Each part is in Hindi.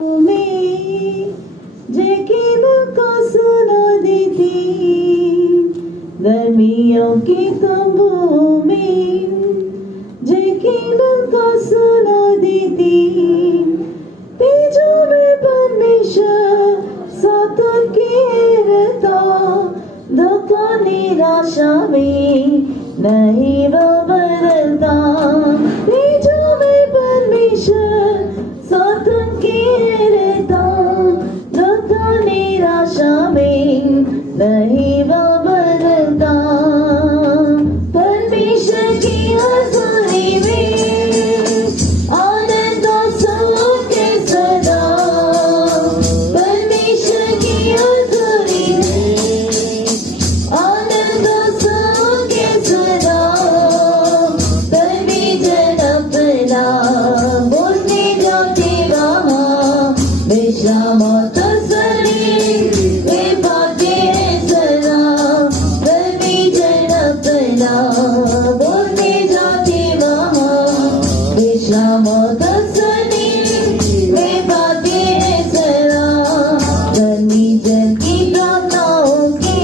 में जैकिन का सुना देती गर्मियों के तंबू में जैकिन का सुना देती तेजों में परमेश्वर साथ घेरता धोखा निराशा में नहीं वो बदलता तेजों में परमेश्वर साथ घेरता धोखा निराशा में नहीं वो बदलता परमेश्वर की हज़ूरी में आनंद और सुख है सदा परमेश्वर की हज़ूरी में आनंद और सुख है सदा परमेश्वर अपना बोलने जाते वहाँ विश्राम और तसल्ली वे पाते हैं सदा परमेश्वर अपना बोलने जाते वहाँ विश्राम और तसल्ली वे पाते हैं सदा परमेश्वर की प्रार्थनाओं के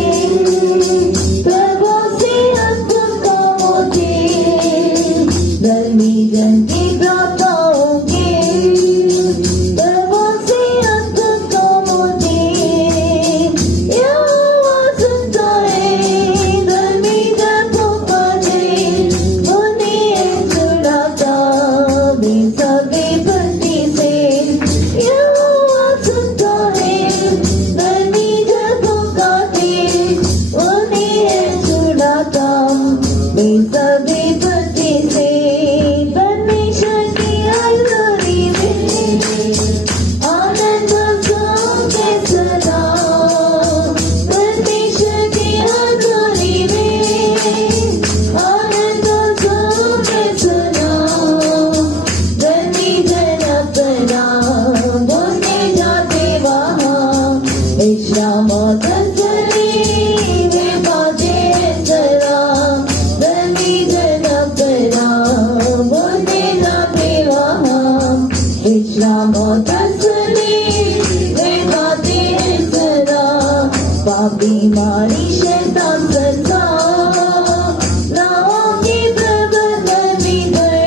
प्रभु से अद्भुत कामों के परमेश्वर की प्रार्थनाओं के प्रभु से अद्भुत कामों के यहोवा सुनता है परमेश्वर पुकारे उन्हें छुड़ाता बेसब्री भक्ति से यहोवा सुनता है परमेश्वर पुकारे उन्हें छुड़ाता बेसब्री भक्ति से परमेश्वर की हज़ूरी में आनंद और सुख है सदा परमेश्वर की हज़ूरी में आनंद और सुख है सदा परमेश्वर अपना बोलने जाते वहाँ विश्राम और तसल्ली वे पाते हैं सदा परमेश्वर अपना बोलने जाते वहाँ विश्राम और तसल्ली वे पाते हैं सदा पाप बीमारी शैतान संसार राहों की प्रबंधन विकर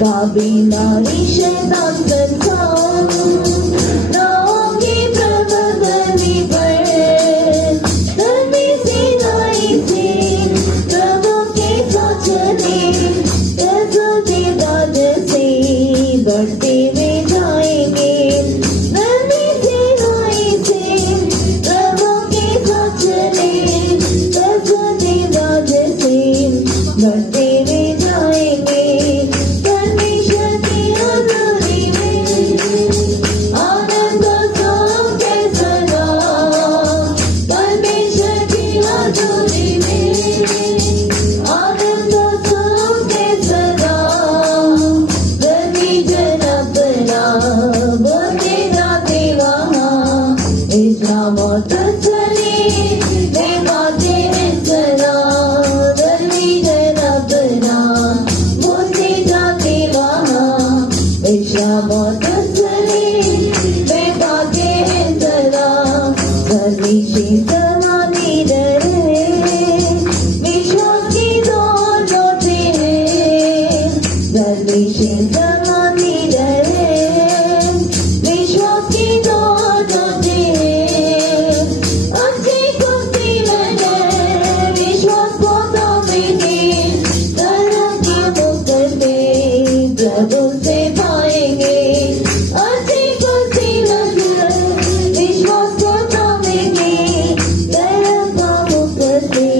पाप बीमारी शैतान संसार राहों की प्रबंधन विकर धर्मी सेनाई से प्रभु के साथ चले यीशु के राज से बढ़ते वे जाएंगे धर्मी सेनाई से प्रभु के साथ चले यीशु के राज से बढ़ते वे जाएंगे परमेश्वर की हज़ूरी में आनंद और सुख है सदा परमेश्वर की हज़ूरी में आनंद और सुख है सदा परमेश्वर अपना बोलने जाते वहाँ विश्राम और तसल्ली वे पाते हैं सदा परमेश्वर अपना बोलने जाते वहाँ विश्राम और तसल्ली वे पाते हैं सदा परमेश्वर समाधि डरे विश्वास की दौड़ लौटे हैं परमेश्वर समाधि डरे विश्वास की दौड़ लौटे हैं अच्छी कुश्ती लड़े विश्वास पौधा में तरह की मुकदमे प्रभु से पाएंगे अच्छी कुश्ती लड़े विश्वास पौधा में तरह का मुकदमे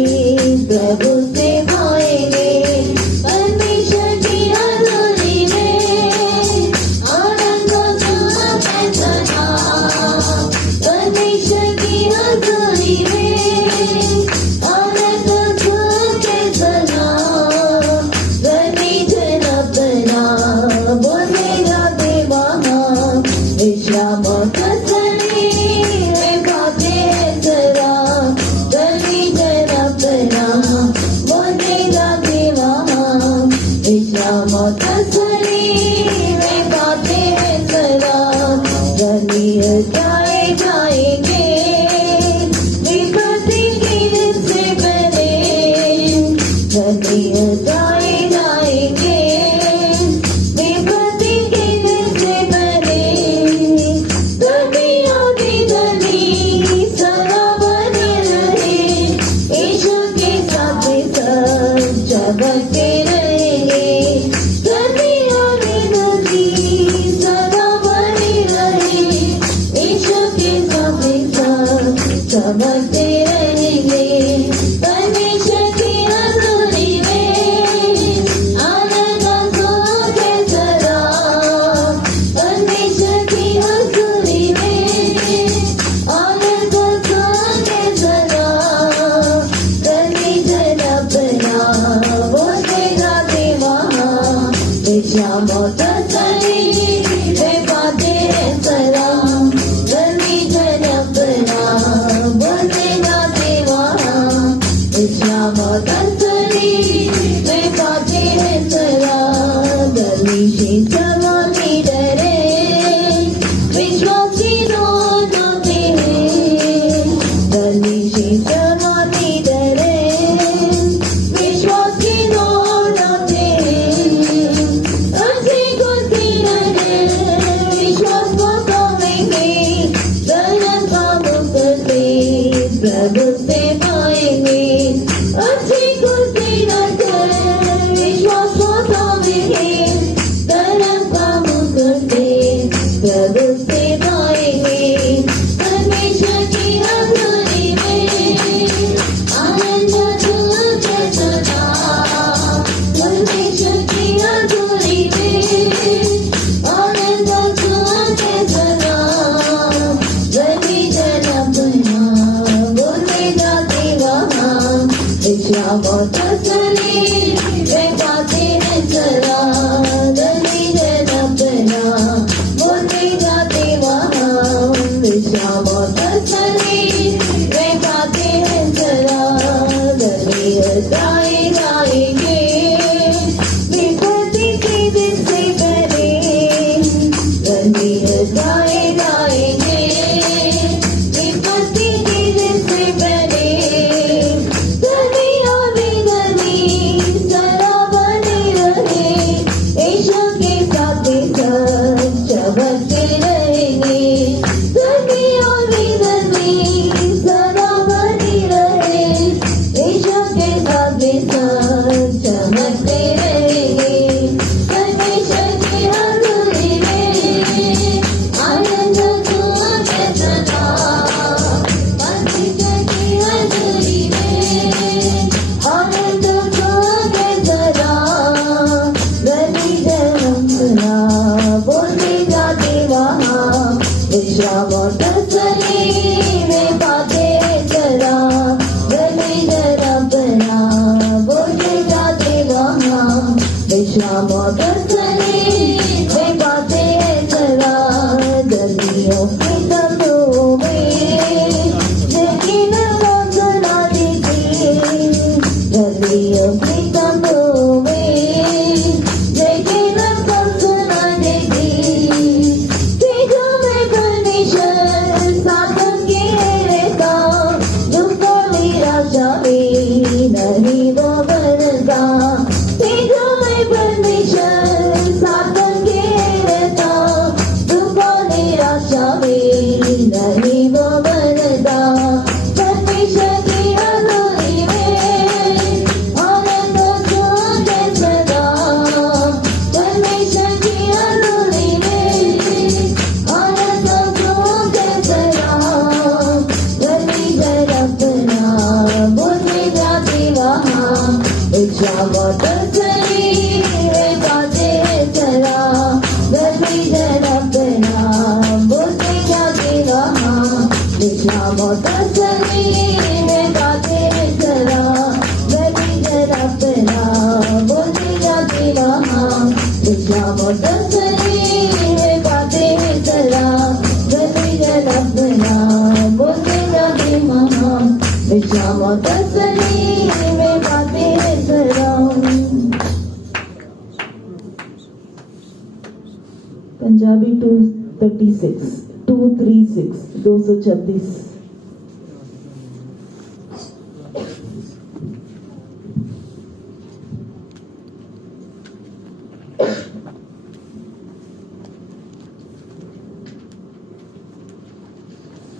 प्रभु से पाएंगे परमेश्वर की हज़ूरी में आनंद और सुख है सदा परमेश्वर की हज़ूरी में आनंद और सुख है सदा परमेश्वर अपना बोलने जाते वहाँ विश्राम और तसल्ली वे पाते हैं सदा परमेश्वर अपना बोलने जाते वहाँ विश्राम और तसल्ली वे पाते हैं सदा चमकते रहेंगे। परमेश्वर की हज़ूरी में आनंद और सुख है सदा। परमेश्वर की हज़ूरी में आनंद और सुख है सदा। परमेश्वर अपना बोलते गाते वहाँ विश्राम और तसल्ली वे पाते हैं सदा। परमेश्वर अपना बोलते गाते वहाँ विश्राम और तसल्ली वे पाते हैं सदा। दर्शी समाधि डरे विश्वासी रोज होते हैं। दर्शी समाधि डरे विश्वासी रोज होते हैं। अच्छी खुशी रहे विश्वास को पाएंगे। धर्म का मुक्त से प्रभु से पाएंगे। अच्छी खुशी रहे विश्वास को पाएंगे। धर्म का मुक्त से प्रभु से पाएंगे। परमेश्वर की हज़ूरी में आनंद सुख है सदा। परमेश्वर की हज़ूरी में आनंद सुख है सदा। परमेश्वर अपना बोलते गाते वहाँ विश्राम और तसल्ली वे पाते हैं सदा। परमेश्वर अपना बोलते गाते वहाँ विश्राम और तसल्ली वे पाते हैं सदा। गाए गाएंगे विपत्ति के दिन से पहले। गाए गाएंगे विपत्ति के दिन से पहले। धनी और बेधनी सदा बने रहे। यीशु के साथ चमकते रहेंगे। धनी और बेधनी सदा बने रहे। यीशु के साथ चमकते रहेंगे। परमेश्वर की हज़ूरी में आनंद सुख है सदा। परमेश्वर की हज़ूरी में आनंद सुख है सदा। परमेश्वर अपना बोलते गाते वहाँ विश्राम और तसल्ली वे पाते हैं सदा। परमेश्वर अपना बोलते गाते वहाँ विश्राम और तसल्ली वे पाते हैं सदा। दर्दियों की तबों में यकीन सुना देती। दर्दियों की तबों में यकीन सुना देती। तेजों में परमेश्वर साधन के रहता। दुखों निराशा में नहीं वो बनता। तेजों में परमेश्वर साधन के रहता। दुखों निराशा में नहीं वो बनता। परमेश्वर की हज़ूरी में आनंद सुख है सदा। परमेश्वर की हज़ूरी में आनंद सुख है सदा। परमेश्वर अपना बोलते गाते वहाँ विश्राम और तसल्ली वे पाते हैं सदा। परमेश्वर अपना बोलते गाते वहाँ विश्राम और तसल्ली वे पाते हैं सदा। परमेश्वर अपना बोलते गाते वहाँ विश्राम और तसल्ली वे पाते हैं सदा। परमेश्वर अपना बोलते गाते वहाँ विश्राम और तसल्ली वे पाते हैं सदा। पंजाबी 236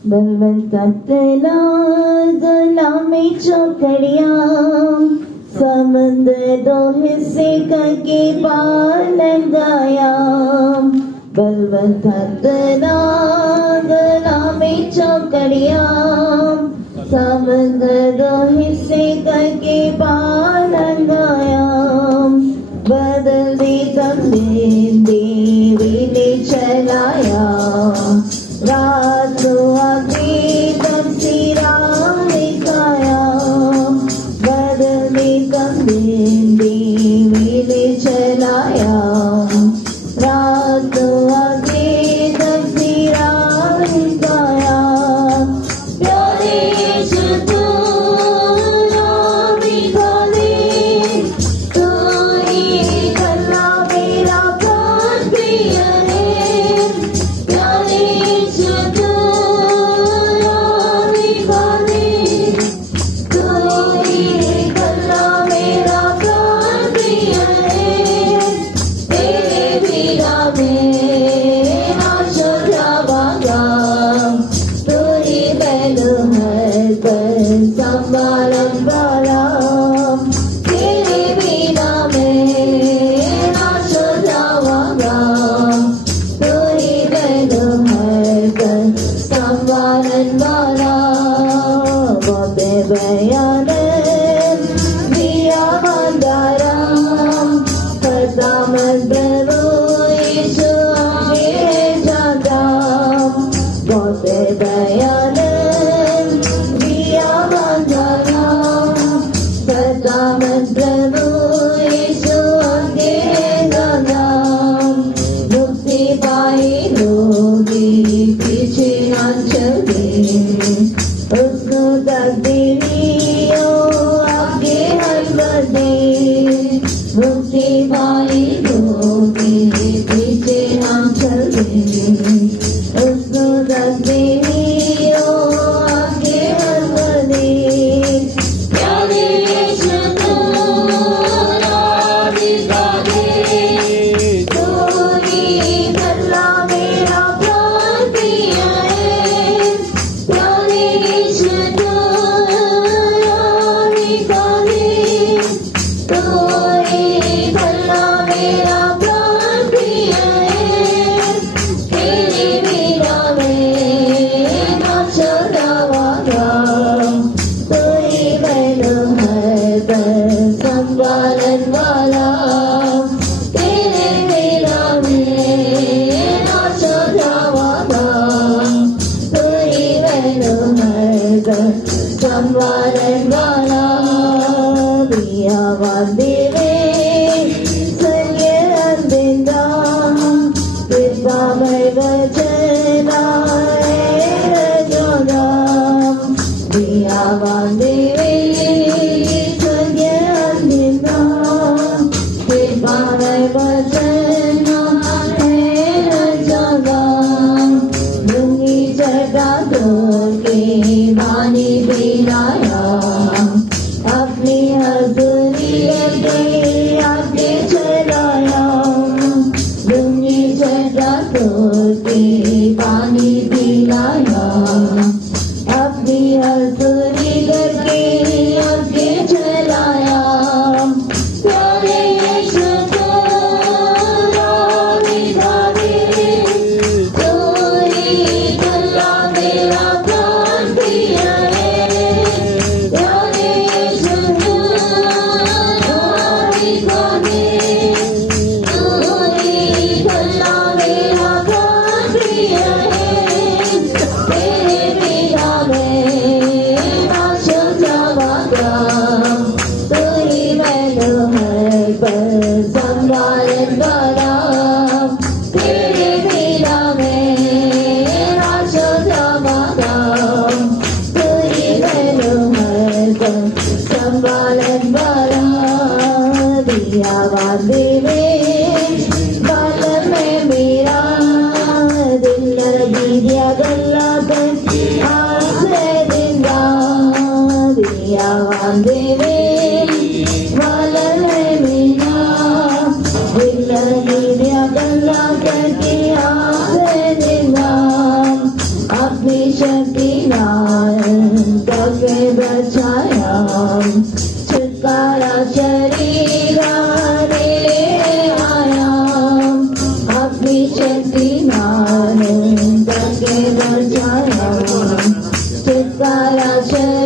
बलवंतना में चौकड़ियाँ समंदर 2 हिस्से करके पार लगाया। बलवंतना में चौकड़ियाँ समझो हिस्से करके पालन गाया बदल दी तकदीर देवी ने चलाया रात आगे तब सिरा दिखाया बदल दी तकदीर देवी ने चलाया रात आगे तब सिरा दिखाया प्यारे यीशु रामी खाने तू ही कल्ला मेरा प्राण प्रिय है प्यारे यीशु रामी खाने तू ही कल्ला मेरा प्राण प्रिय है तेरे बिना मैं ना शुद्धावागा तू ही मैनू है पर संभालन वाला तेरे बिना मैं ना शुद्धावागा तू ही मैनू है पर संभालन वाला बाबे बयान दिया मंदाराम करता मंदरो यीशु आगे जाता बाबे बयान दिया मंदाराम करता मंदरो यीशु आगे जाता मुक्ति पाई लोगी पीछे ना चले उसको तकदीरियों आगे हर बदे मुक्ति पाई लोगी पीछे ना चले उसको तकदीरियों आगे हर बदे प्यारे यीशु रामी खाने तू ही कल्ला मेरा प्राण प्रिय है प्यारे यीशु रामी खाने तू ही कल्ला मेरा प्राण प्रिय है तेरे बिना मैं ना छुड़ावागा तू ही मैनू है पर संभालन वाला तेरे बिना मैं ना छुड़ावागा तू ही मैनू है पर संभालन वाला दिया वादे संगे अंदिंदा कृपा में बचना जोड़ा दिया वादे संगे अंदिंदा कृपा में बचना जोड़ा लुंगी जगा दो के बानी बिलाया अपनी हजूरी के आगे चलाया लुंगी जगा दो के पानी पिलाया अपनी हजूरी करके आगे चलाया प्यारे यीशु रामी खाने तू ही कल्ला मेरा प्राण प्रिय है प्यारे यीशु रामी खाने तू ही कल्ला मेरा प्राण प्रिय है तेरे बिना मैं ना शुद्धावागा तू ही मैनू है पर संभालन वाला तेरे बिना मैं ना शुद्धावागा तू ही मैनू है पर संभालन वाला दिया वादे बाल में मेरा दिल लगी दिया गल्ला करके आसे दिंदा दिया वादे बाल में मेरा दिल लगी दिया गल्ला करके आसे दिंदा अपनी शक्ति नाल कभी बचाया छुटकारा शरीर रे आया अपनी शक्ति नाल कभी बचाया छुटकारा शरीर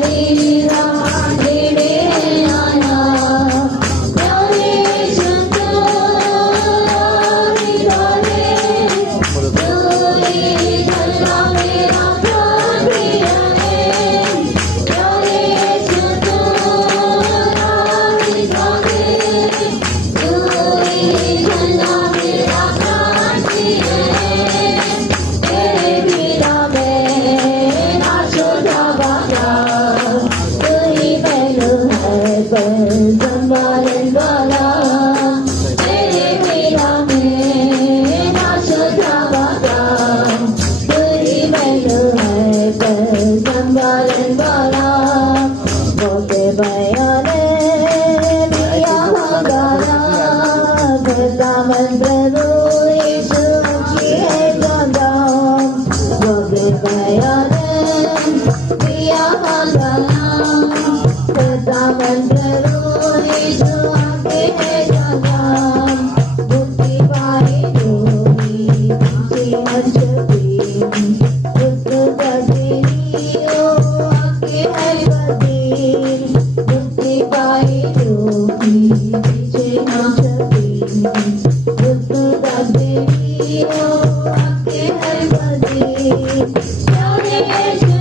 प्यारे यीशु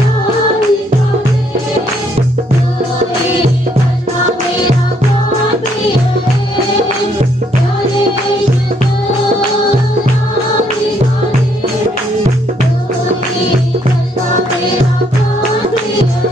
राधिका दे तू ही बना मेरा प्राण प्रिय प्यारे यीशु राधिका दे तू ही बना मेरा प्राण प्रिय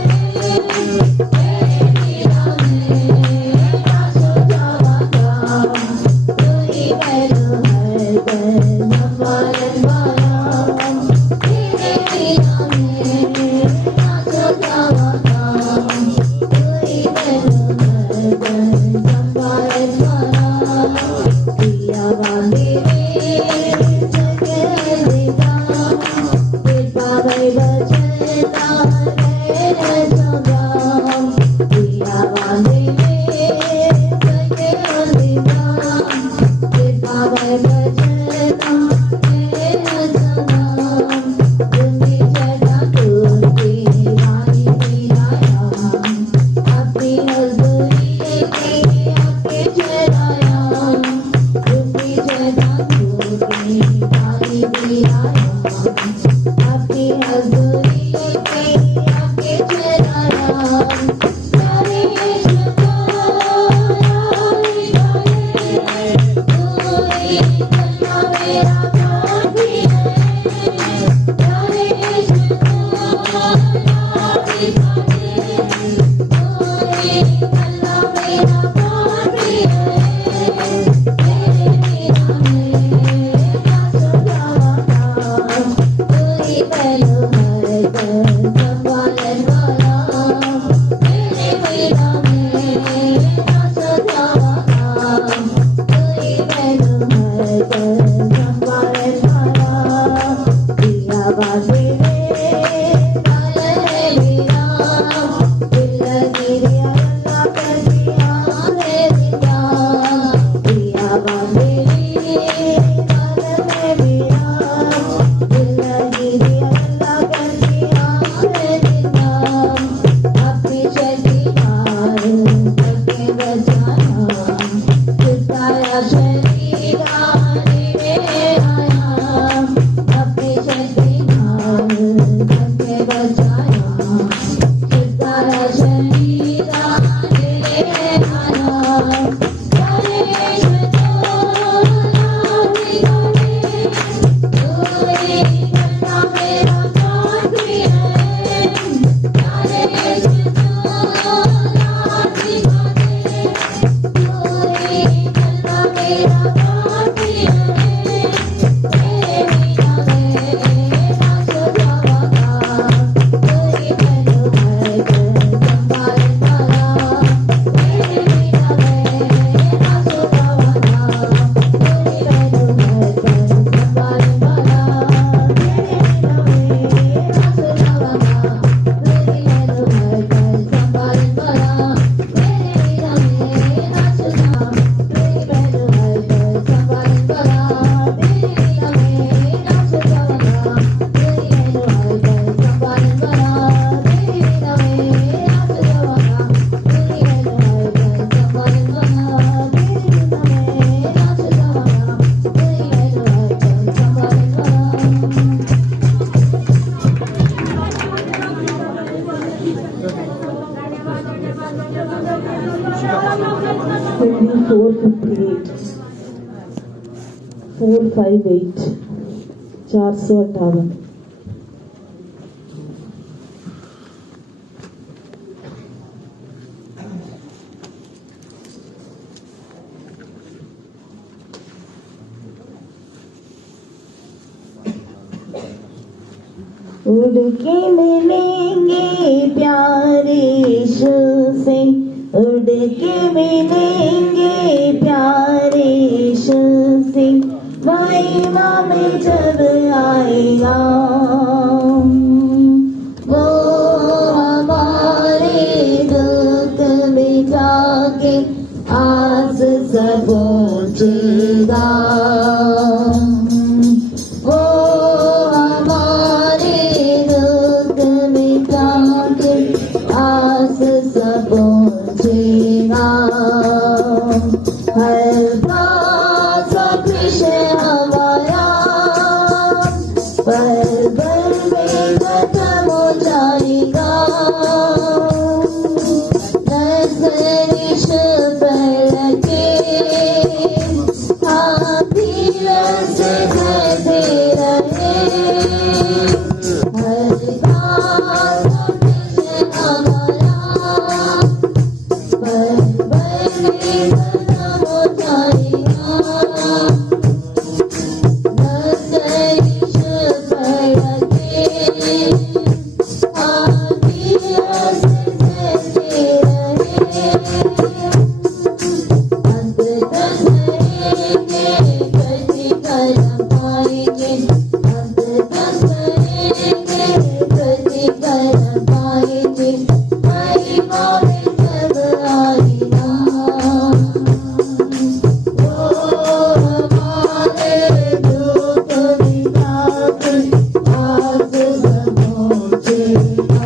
Hindi 458 458 458 उड़ के मिलेंगे प्यारे यीशु से, उड़ के मिलेंगे प्यारे यीशु से, महिमा में जब आएगा वो हमारे दुख मिटा के आस सब पहुंचेगा। पल भर में खत्म हो जाएगा नजरिश पलके आप ही रस भरते रहे हर बात हमारा पल भर में खत्म हो जाएगा नजरिश पलके आप ही रस भरते रहे अंत तक रहेंगे कभी कर पाएंगे अंत तक रहेंगे कभी कर पाएंगे महिमा में जब आएगा वो हमारे दुख मिटा के आग समझेगा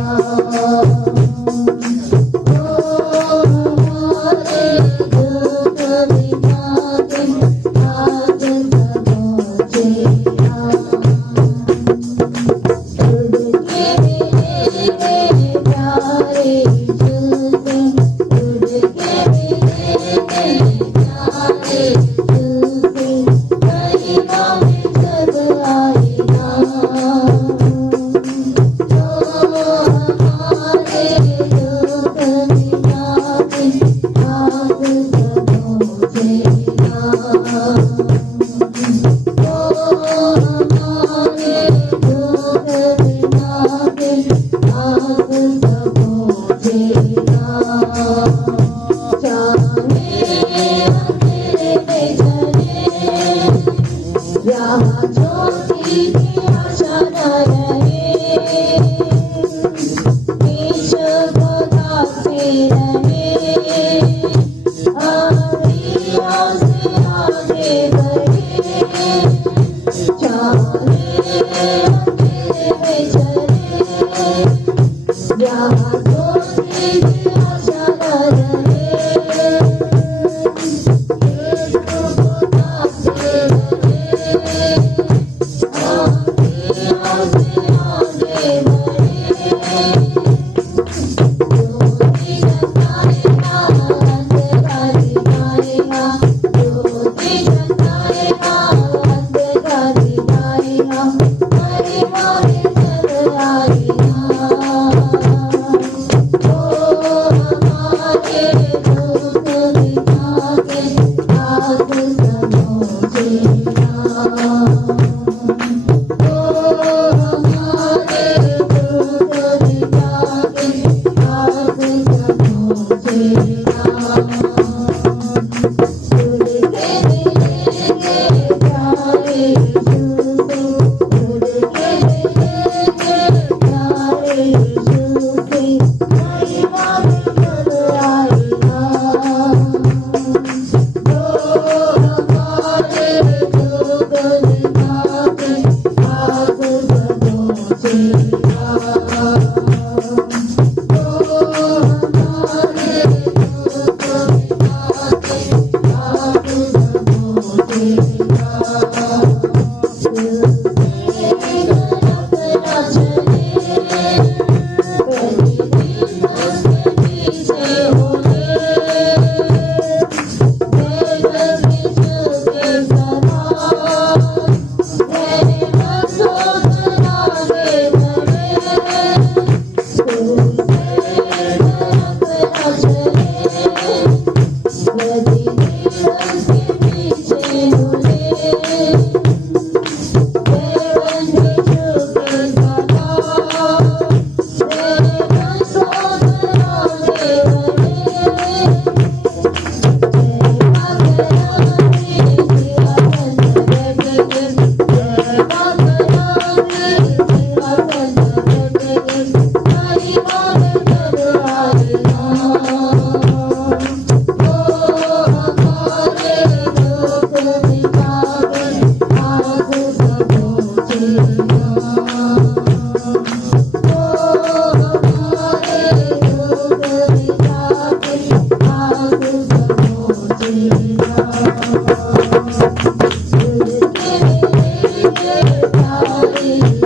प्यारे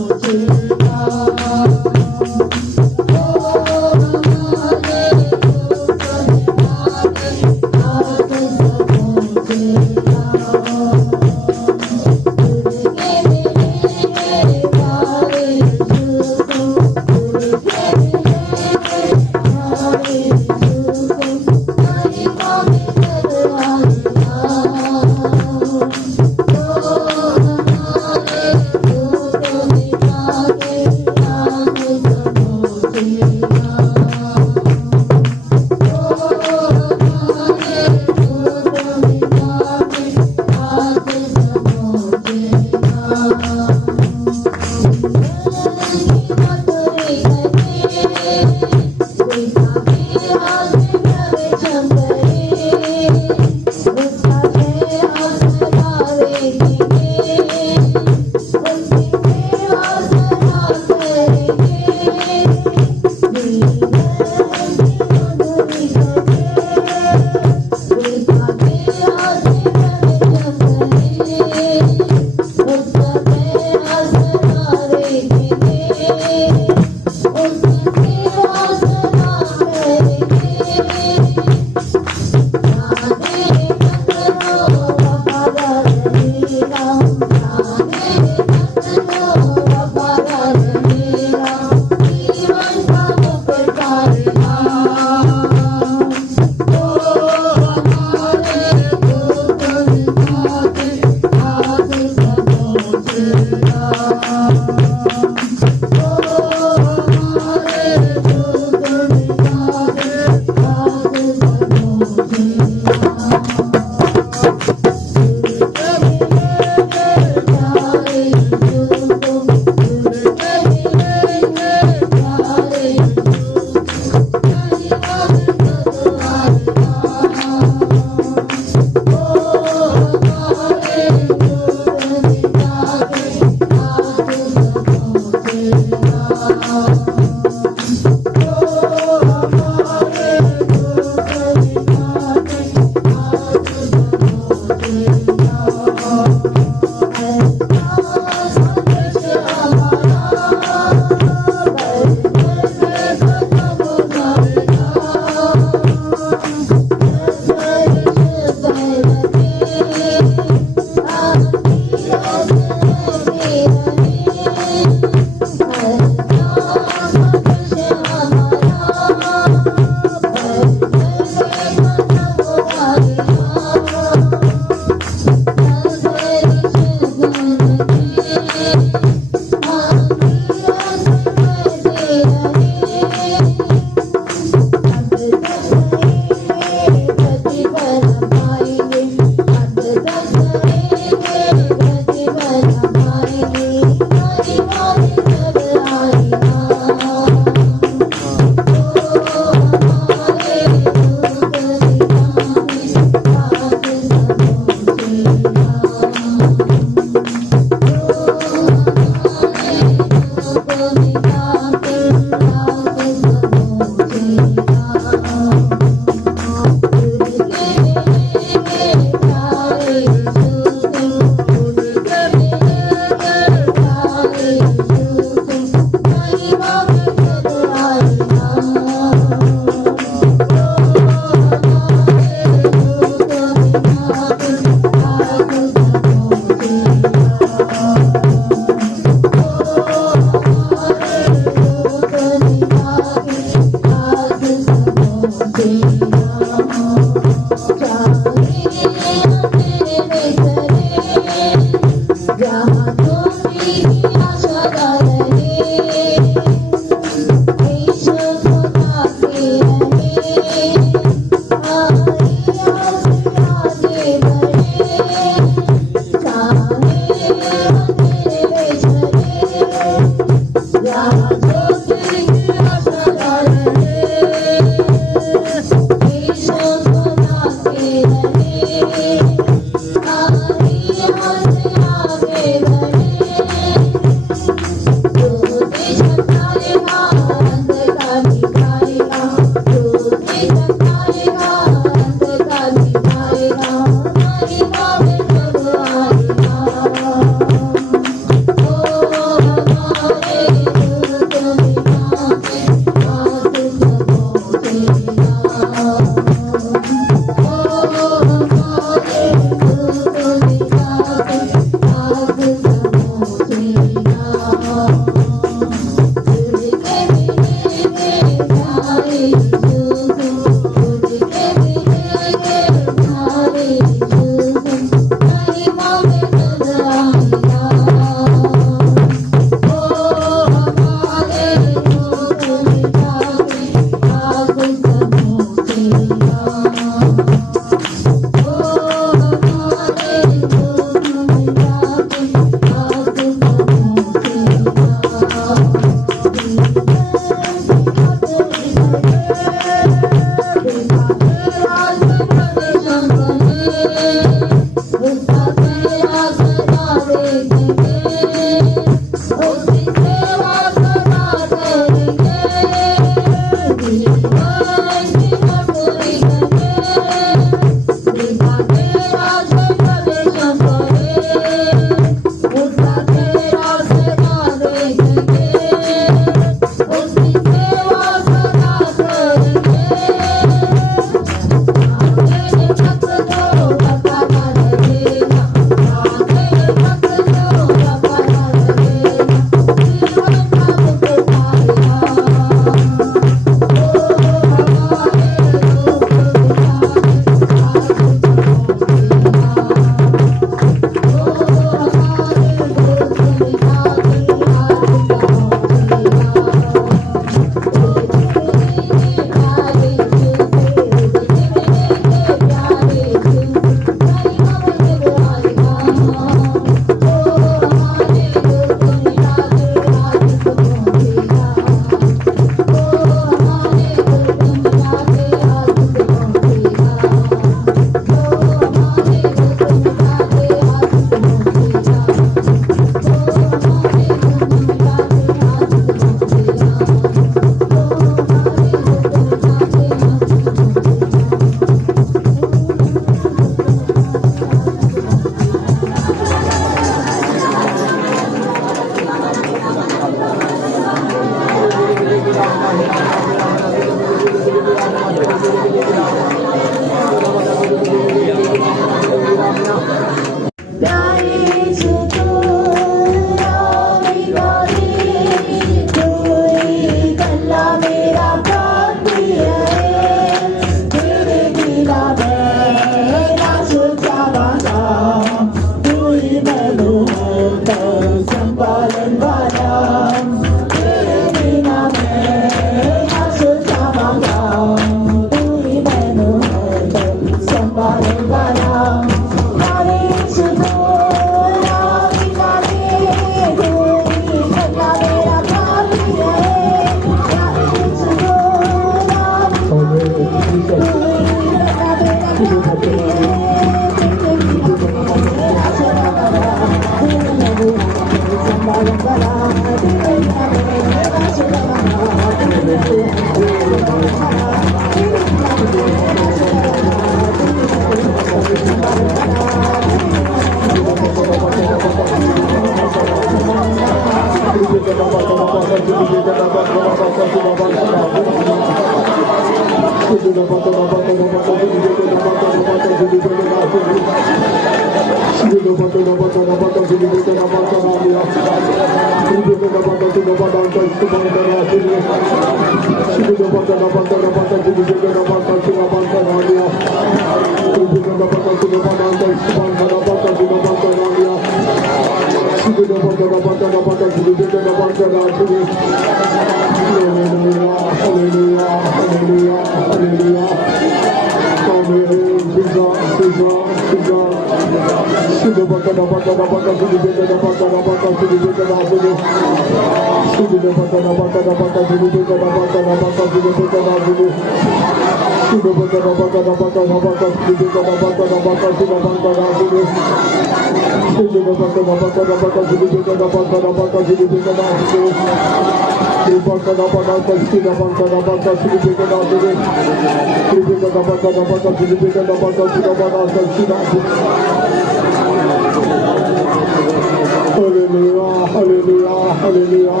Hallelujah, hallelujah, hallelujah.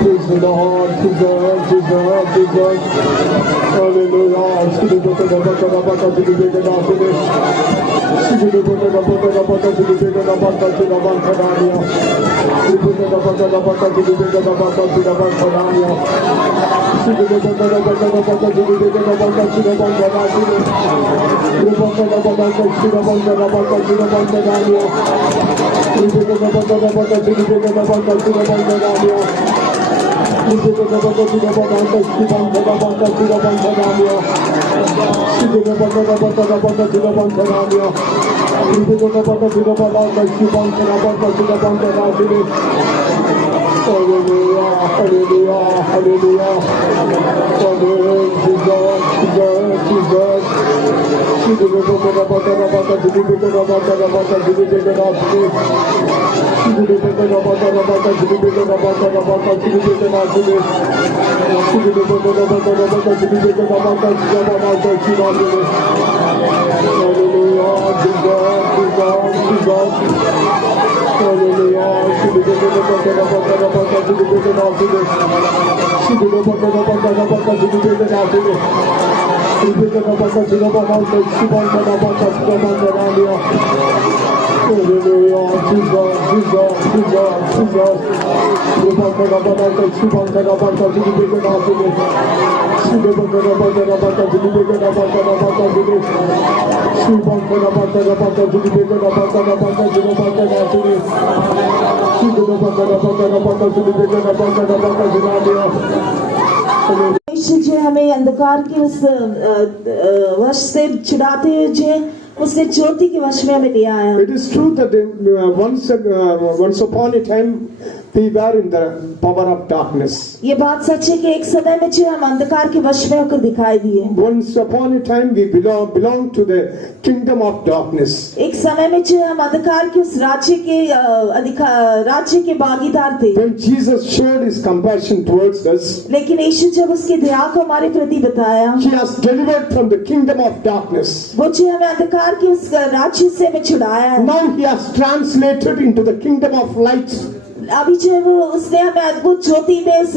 Praise the Lord, Jesus, Jesus, Jesus. Hallelujah. Hallelujah, hallelujah, hallelujah. जो हमें अंधकार के उस वश से छुड़ाते हुए जो उसने ज्योति के वश में हमें ले आया। It is true that once upon a time we were in the power of darkness. ये बात सच है कि एक समय में जो हम अंधकार के वश में होकर दिखाई दिए। Once upon a time we belong to the kingdom of darkness. एक समय में जो हम अंधकार के उस राज्य के भागीदार थे। When Jesus showed his compassion towards us, लेकिन यीशु जब उसके दया को हमारे प्रति बताया, he has delivered from the kingdom of darkness. वो जो हमें अंधकार के उस राज्य से हमें छुड़ाया है। Now he has translated into the kingdom of light. अभी जो उसने हमें अद्भुत ज्योति में उस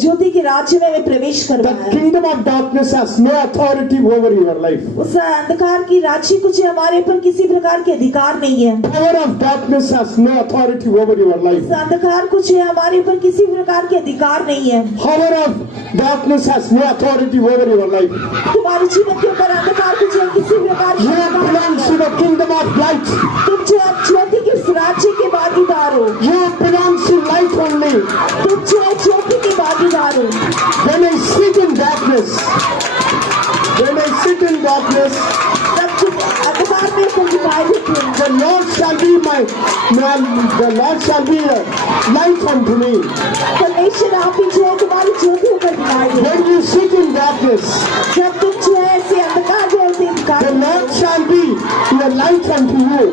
ज्योति के राज्य में हमें प्रवेश The करवाया। kingdom of darkness has no authority over your life. उस अंधकार की राज्य कुछ हमारे ऊपर किसी प्रकार के अधिकार नहीं है। Power of darkness has no authority over your life. उस अंधकार कुछ हमारे ऊपर किसी प्रकार के अधिकार नहीं है। Power of darkness has no authority over your life. तुम्हारे जीवन के ऊपर अंधकार कुछ किसी प्रकार You belong to the kingdom of light. तुम जो ज्योति के उस राज्य के भागीदार हो। You belong to light only. तुम जो ज्योति के भागीदार हो। When I sit in darkness, तब तुम अंधकार में तुम दिखाई देते हो। the Lord shall be a light unto me. परमेश्वर आप ही जो है तुम्हारी ज्योति ऊपर दिखाई दे। When you sit in darkness, जब तुम जो है ऐसे अंधकार में उसे दिखाई the Lord shall be a light unto you.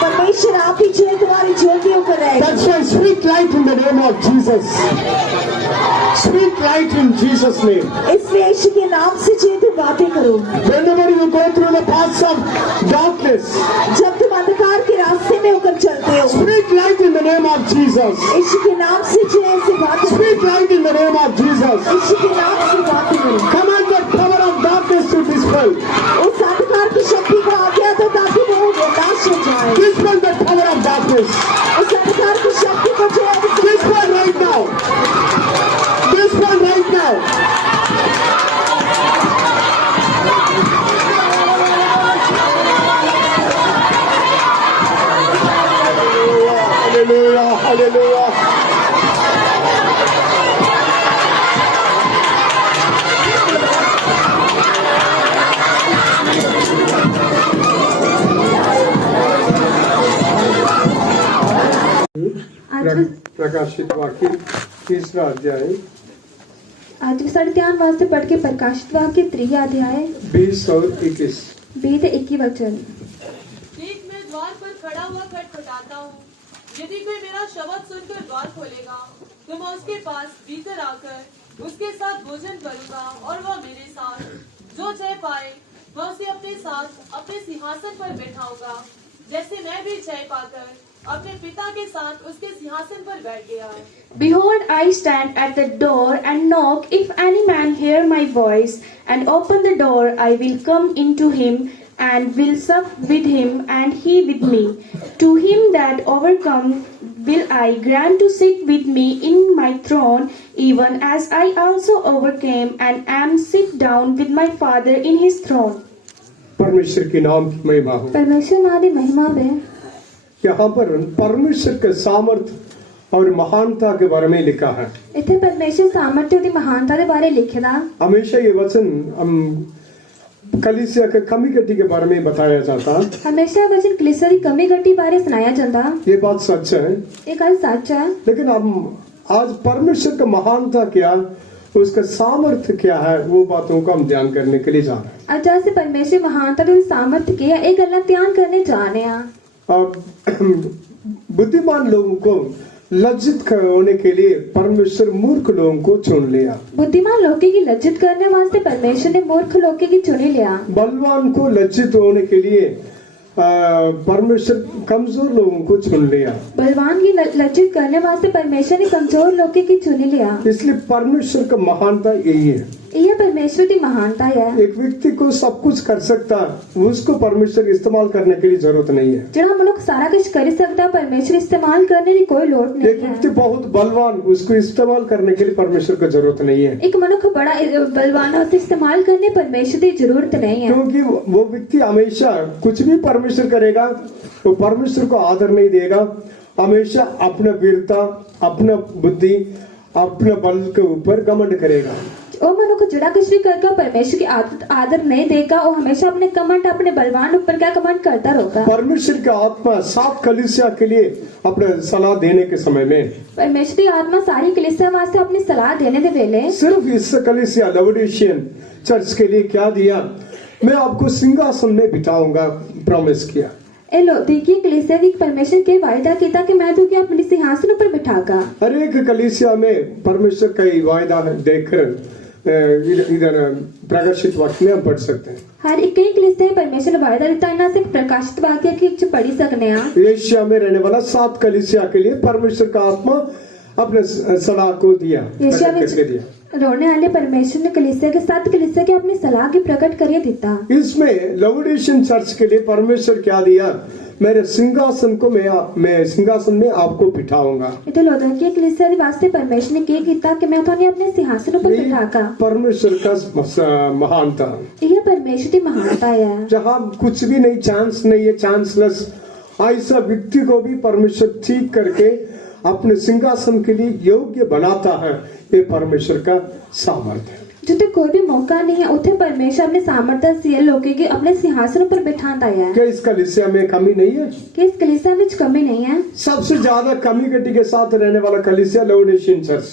परमेश्वर आप ही जो है तुम्हारी ज्योति ऊपर रहेगा। That's why speak light in the name of Jesus. Speak light in Jesus' name. इसलिए यीशु के नाम से जो तुम बातें करो। Whenever you go through the paths of darkness, जब तुम अंधकार के रास्ते में होकर चलते हो, Speak light in the name of Jesus. यीशु के नाम से जय से बातें करो, Speak light in the name of Jesus. यीशु के नाम से बातें करो। Command the power of darkness to dispel. उस अंधकार की शक्ति को आज्ञा दो ताकि वो नाश हो जाए। Dispel the power of darkness. उस अंधकार की शक्ति को जो है उसे Dispel right now. Dispel right now. Hallelujah, hallelujah. प्रकाशित वाक्य तीसरा अध्याय आज के साढ़े ध्यान वास्ते पढ़ के प्रकाशित वाक्य 3 अध्याय 20 और 21। 20 ते 21 वचन। देख मैं द्वार पर खड़ा हुआ खटखटाता हूँ। यदि कोई मेरा शब्द सुनकर द्वार खोलेगा तो मैं उसके पास भीतर आकर उसके साथ भोजन करूंगा और वह मेरे साथ। जो जय पाए मैं उसे अपने साथ अपने सिंहासन पर बैठाऊंगा, जैसे मैं भी जय पाकर अपने पिता के साथ उसके सिंहासन पर बैठ गया। Behold, I stand at the door and knock. If any man hear my voice and open the door, I will come into him and will sup with him and he with me. To him that overcome will I grant to sit with me in my throne, even as I also overcame and am sit down with my Father in his throne. परमेश्वर के नाम की महिमा हो। परमेश्वर नाम दी महिमा वे। यहाँ पर परमेश्वर के सामर्थ और महानता के बारे में लिखा है। इथे परमेश्वर सामर्थ्य दी महानता के बारे लिखे दा। हमेशा ये वचन हम कलीसिया के कमी घटी के बारे में बताया जाता। हमेशा वचन कलीसिया की कमी घटी बारे सुनाया जाता। ये बात सच है, ये गल सच है। लेकिन हम आज परमेश्वर का महानता क्या, उसका सामर्थ्य क्या है, वो बातों को हम ध्यान करने के लिए जा रहे हैं। आज से परमेश्वर महानता दी सामर्थ्य क्या है, एक गल्ला ध्यान करने जा रहे हैं। और बुद्धिमान लोगों को लज्जित होने के लिए परमेश्वर मूर्ख लोगों को चुन लिया। बुद्धिमान लोगों की लज्जित करने वास्ते परमेश्वर ने मूर्ख लोगों की चुनी लिया। बलवान को लज्जित होने के लिए परमेश्वर कमजोर लोगों को चुन लिया। बलवान की लज्जित करने वास्ते परमेश्वर ने कमजोर लोगों की चुनी लिया। इसलिए परमेश्वर का महानता यही है। यह परमेश्वर की महानता है। एक व्यक्ति को सब कुछ कर सकता, उसको परमेश्वर इस्तेमाल करने के लिए जरूरत नहीं है। जड़ा मनुष्य सारा कुछ कर सकता, परमेश्वर इस्तेमाल करने की कोई लोड़ नहीं एक व्यक्ति है। बहुत बलवान, उसको इस्तेमाल करने के लिए परमेश्वर को जरूरत नहीं है। एक मनुष्य बड़ा बलवान है, उसे इस्तेमाल करने परमेश्वर की जरूरत नहीं है। क्योंकि वो व्यक्ति हमेशा कुछ भी परमेश्वर करेगा, वो परमेश्वर को आदर नहीं देगा। हमेशा अपना वीरता, अपना बुद्धि, अपने बल के ऊपर घमंड करेगा। वो मनुष्य जड़ा कुछ भी करके परमेश्वर की आदर नहीं देगा। वो हमेशा अपने कमंड, अपने बलवान ऊपर क्या कमंड करता रहेगा। परमेश्वर की आत्मा सात कलीसिया के लिए अपने सलाह देने के समय में, परमेश्वर की आत्मा सारी कलीसिया वास्ते अपनी सलाह देने दे वेले सिर्फ इस कलीसिया लवोडिशियन चर्च के लिए क्या दिया, मैं आपको सिंहासन में बिठाऊंगा, प्रॉमिस किया। ए लो देखिए कलीसिया की परमेश्वर के वायदा किया कि मैं तुझे अपने सिंहासन पर बिठाऊंगा। हर एक कलीसिया में परमेश्वर का ये वायदा देखकर इधर प्रकाशित वाक्य में हम पढ़ सकते हैं। हर एक कई कलीसिया परमेश्वर ने वायदा दिता, इन्हें से प्रकाशित वाक्य की पढ़ी सकने हैं। एशिया में रहने वाला 7 कलीसिया के लिए परमेश्वर का आत्मा अपने सलाह को दिया, एशिया प्रकट करके दिया। में रोने वाले परमेश्वर ने कलीसिया के 7 कलीसिया के अपनी सलाह की प्रकट करिए दिता। इसमें लवोडिशियन चर्च के लिए परमेश्वर क्या दिया, मेरे सिंहासन को मैं सिंहासन में आपको बिठाऊंगा। इधर लोदकिया कलीसिया के वास्ते परमेश्वर ने क्या किया कि मैं तुम्हें अपने सिंहासन पर बिठाऊंगा। परमेश्वर का महानता, यह परमेश्वर की महानता है। जहाँ कुछ भी नहीं, चांस नहीं है, चांसलेस, ऐसा व्यक्ति को भी परमेश्वर ठीक करके अपने सिंहासन के लिए योग्य बनाता है। ये परमेश्वर का सामर्थ्य है। जिथे कोई भी मौका नहीं है, उथे परमेश्वर अपने सामर्थ्य से लोगों के अपने सिंहासन पर बिठाता है। क्या इस कलीसिया में कमी नहीं है? कि इस कलीसिया में कमी नहीं है। सबसे ज्यादा कमी घटी के साथ रहने वाला कलीसिया लवोडिशियन चर्च।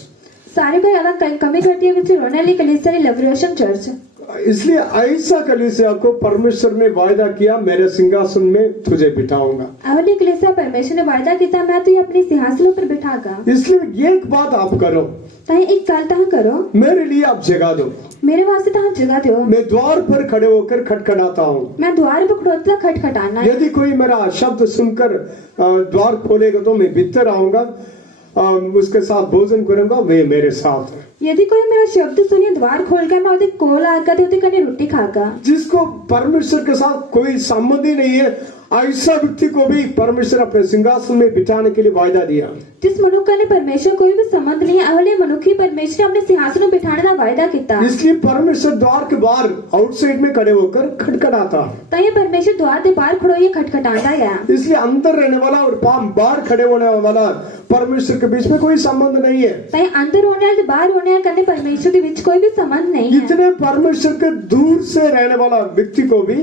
सारी को ज्यादा कमी घटी है रोने वाली कलीसिया लवोडिशियन चर्च। इसलिए ऐसा कलीसिया को परमेश्वर ने वायदा किया, मेरे सिंहासन में तुझे बिठाऊंगा। आवली कलीसिया परमेश्वर ने वायदा किया मैं तुझे अपने सिंहासन पर बिठागा। इसलिए एक बात आप करो, ताई एक साल तह करो, मेरे लिए आप जगह दो। मेरे वास्ते तह जगह दो। मैं द्वार पर खड़े होकर खटखटाता हूँ। मैं द्वार पर खड़ोता खटखटाना है। यदि कोई मेरा शब्द सुनकर द्वार खोलेगा तो मैं भीतर आऊंगा, उसके साथ भोजन करूंगा, वे मेरे साथ है। यदि कोई मेरा शब्द सुनिए द्वार खोल कर मैं उसे कोल आकर उसे कने रोटी खागा। जिसको परमेश्वर के साथ कोई संबंध ही नहीं है, ऐसा व्यक्ति को भी परमेश्वर अपने सिंहासन में बिठाने के लिए वायदा दिया। जिस मनुष्य ने परमेश्वर कोई भी संबंध नहीं है, अगले मनुष्य परमेश्वर ने अपने सिंहासन में बिठाने का वायदा किया। इसलिए परमेश्वर द्वार के बाहर आउटसाइड में खड़े होकर खटखटाता। ताई परमेश्वर द्वार के बाहर खड़ो ये खटखटाता है। इसलिए अंदर रहने वाला और बाहर खड़े होने वाला परमेश्वर के बीच में कोई संबंध नहीं है। ताई अंदर होने वाले बाहर होने वाले करने परमेश्वर के बीच कोई भी संबंध नहीं है। इतने परमेश्वर के दूर से रहने वाला व्यक्ति को भी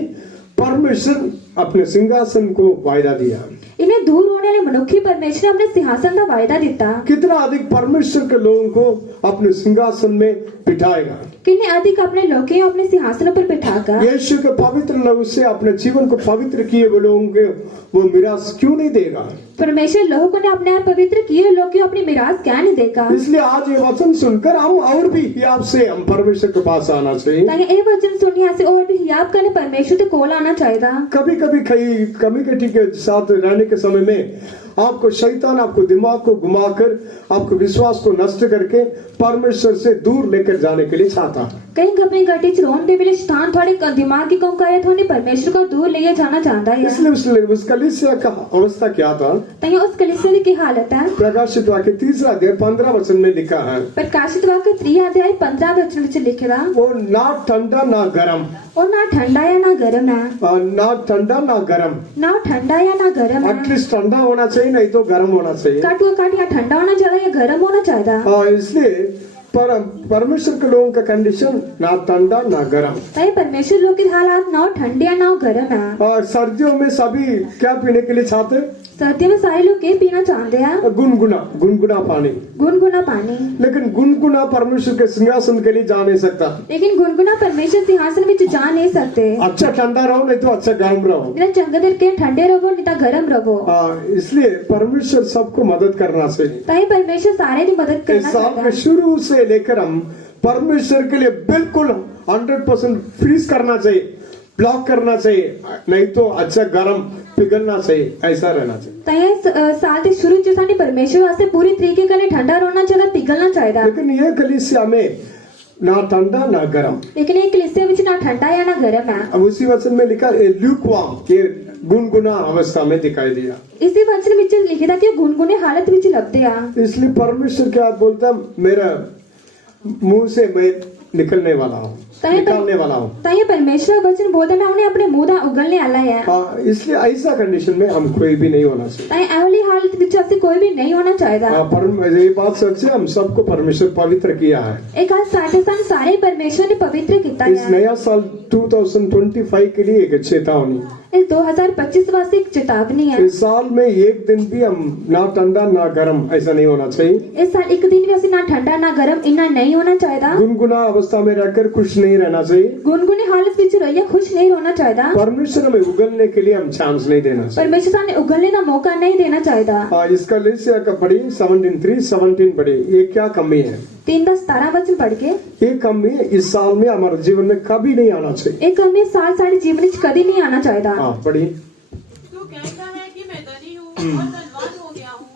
परमेश्वर अपने सिंहासन को वायदा दिया। इन्हें दूर होने वाले मनुष्य परमेश्वर ने अपने सिंहासन का वायदा दिया। कितना अधिक परमेश्वर के लोगों को अपने सिंहासन में बिठाएगा। कितने अधिक अपने लोगों अपने सिंहासन पर बिठाकर यीशु के पवित्र लहू से अपने जीवन को पवित्र किए हुए लोगों के वो मिरास क्यों नहीं देगा? परमेश्वर लोगों ने अपने आप पवित्र किए लोगों को अपनी मिरास क्या नहीं देगा? इसलिए आज ये वचन सुनकर हम और भी हियाब से हम परमेश्वर के पास आना चाहिए। ताकि ये वचन सुनिए से और भी हियाब करने परमेश्वर के कोल आना चाहिए। कभी कभी कमिटी के साथ रहने के समय में आपको शैतान आपको दिमाग को घुमाकर आपको विश्वास को नष्ट करके परमेश्वर से दूर लेकर जाने के लिए चाहता है। कहीं अपने गटी रोन दे विले स्थान थोड़े दिमाग की कम करे थोड़े परमेश्वर को दूर ले जाना चाहता है। इसलिए उस कलीसिया का अवस्था क्या था? ताकि उस कलीसिया की हालत है। प्रकाशित वाक्य 3 अध्याय 15 वचन में लिखा है। प्रकाशित वाक्य 3 अध्याय 15 वचन में लिखा वो ना ठंडा ना गर्म, और ना ठंडा या ना गर्म है। ना ठंडा ना गर्म, ना ठंडा या ना गर्म है। एटलीस्ट ठंडा होना चाहिए, नहीं तो गर्म होना चाहिए। काट या ठंडा होना चाहिए या गर्म होना चाहिए। इसलिए परमेश्वर के लोगों का कंडीशन ना ठंडा ना गर्म। ताकि परमेश्वर लोग की हालात ना ठंडे या ना गर्म है। और सर्दियों में सभी क्या पीने के लिए चाहते? सर्दियों में सारे लोग क्या पीना चाहते हैं? गुनगुना पानी। गुनगुना पानी। लेकिन गुनगुना परमेश्वर के सिंहासन के लिए जा नहीं सकता। लेकिन गुनगुना परमेश्वर सिंहासन में जा नहीं सकते। अच्छा ठंडा रहो नहीं तो अच्छा गर्म रहो। चंगदर के ठंडे रहो नहीं तो गर्म रहो। इसलिए परमेश्वर सबको मदद करना चाहिए। ताकि परमेश्वर सारे की मदद करना इस साल में शुरू से लेकर हम परमेश्वर के लिए बिल्कुल 100% फ्रीज करना चाहिए, ब्लॉक करना चाहिए, नहीं तो अच्छा गर्म पिघलना चाहिए, ऐसा रहना चाहिए। साल के शुरू से परमेश्वर वास्ते पूरी तरीके का ठंडा रहना चाहिए, पिघलना चाहिए। लेकिन ये कलीसिया में ना ठंडा ना गर्म। लेकिन एक कलीसिया में ना ठंडा या ना गर्म है। अब उसी वचन में लिखा ल्यूकवार्म, ये गुनगुना अवस्था में दिखाई दिया। इसी वचन में लिखा था कि गुनगुने हालत में लगते हैं। इसलिए परमेश्वर क्या बोलता, मेरा मुंह से मैं निकलने वाला हूँ, निकालने वाला हूँ। ताकि परमेश्वर वचन बोलता मैं उन्हें अपने मुंह दा उगलने वाला है। इसलिए ऐसा कंडीशन में हम कोई भी नहीं होना चाहिए। ताकि अगली हालत में ऐसे कोई भी नहीं होना चाहिए। ये बात सच है, हम सबको परमेश्वर पवित्र किया है। एक आज सारे परमेश्वर ने पवित्र किया है। इस नया साल 2025 के लिए एक चेतावनी, इस 2025 वास्ते एक चेतावनी है। इस साल में एक दिन भी हम ना ठंडा ना गर्म ऐसा नहीं होना चाहिए। इस साल एक दिन भी ऐसे ना ठंडा ना गर्म इतना नहीं होना चाहिए। गुनगुना अवस्था में रहकर खुश नहीं रहना चाहिए। गुनगुने हालत में रहिए, खुश नहीं होना चाहिए। परमेश्वर हमें उगलने के लिए हम चांस नहीं देना चाहिए। परमेश्वर ने उगलने का मौका नहीं देना चाहिए। इसका कलीसिया का पढ़ी 17:3-17 पढ़ी। ये क्या कमी है? 3:10-17 वचन पढ़ के ये कमी इस साल में हमारे जीवन में कभी नहीं आना चाहिए। एक कमी साल सारे जीवन में कभी नहीं आना चाहिए। पढ़ी। तू कहता है कि मैं धनी हूँ और धनवान हो गया हूँ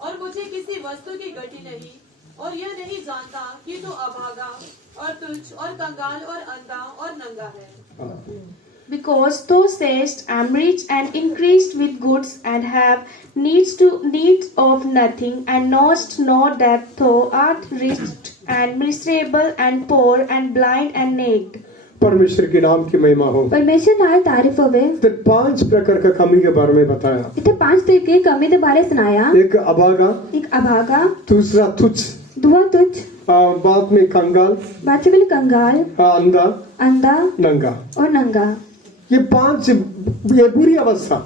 और मुझे किसी वस्तु की घटी नहीं, और यह नहीं जानता कि तू अभागा और तुच्छ और कंगाल और अंधा और नंगा है। Because thou sayest, I am rich and increased with goods and have needs of nothing, and knowest not that thou art rich and miserable and poor and blind and naked. परमेश्वर के नाम की महिमा हो। परमेश्वर नाम तारीफ होवे। तो 5 प्रकार का कमी के बारे में बताया। इतने 5 तरह के कमी के बारे सुनाया। एक अभागा, एक अभागा, दूसरा तुच्छ, दूसरा तुच्छ, बाद में कंगाल, बाद में कंगाल, अंधा, नंगा और नंगा। ये 5 ये बुरी अवस्था,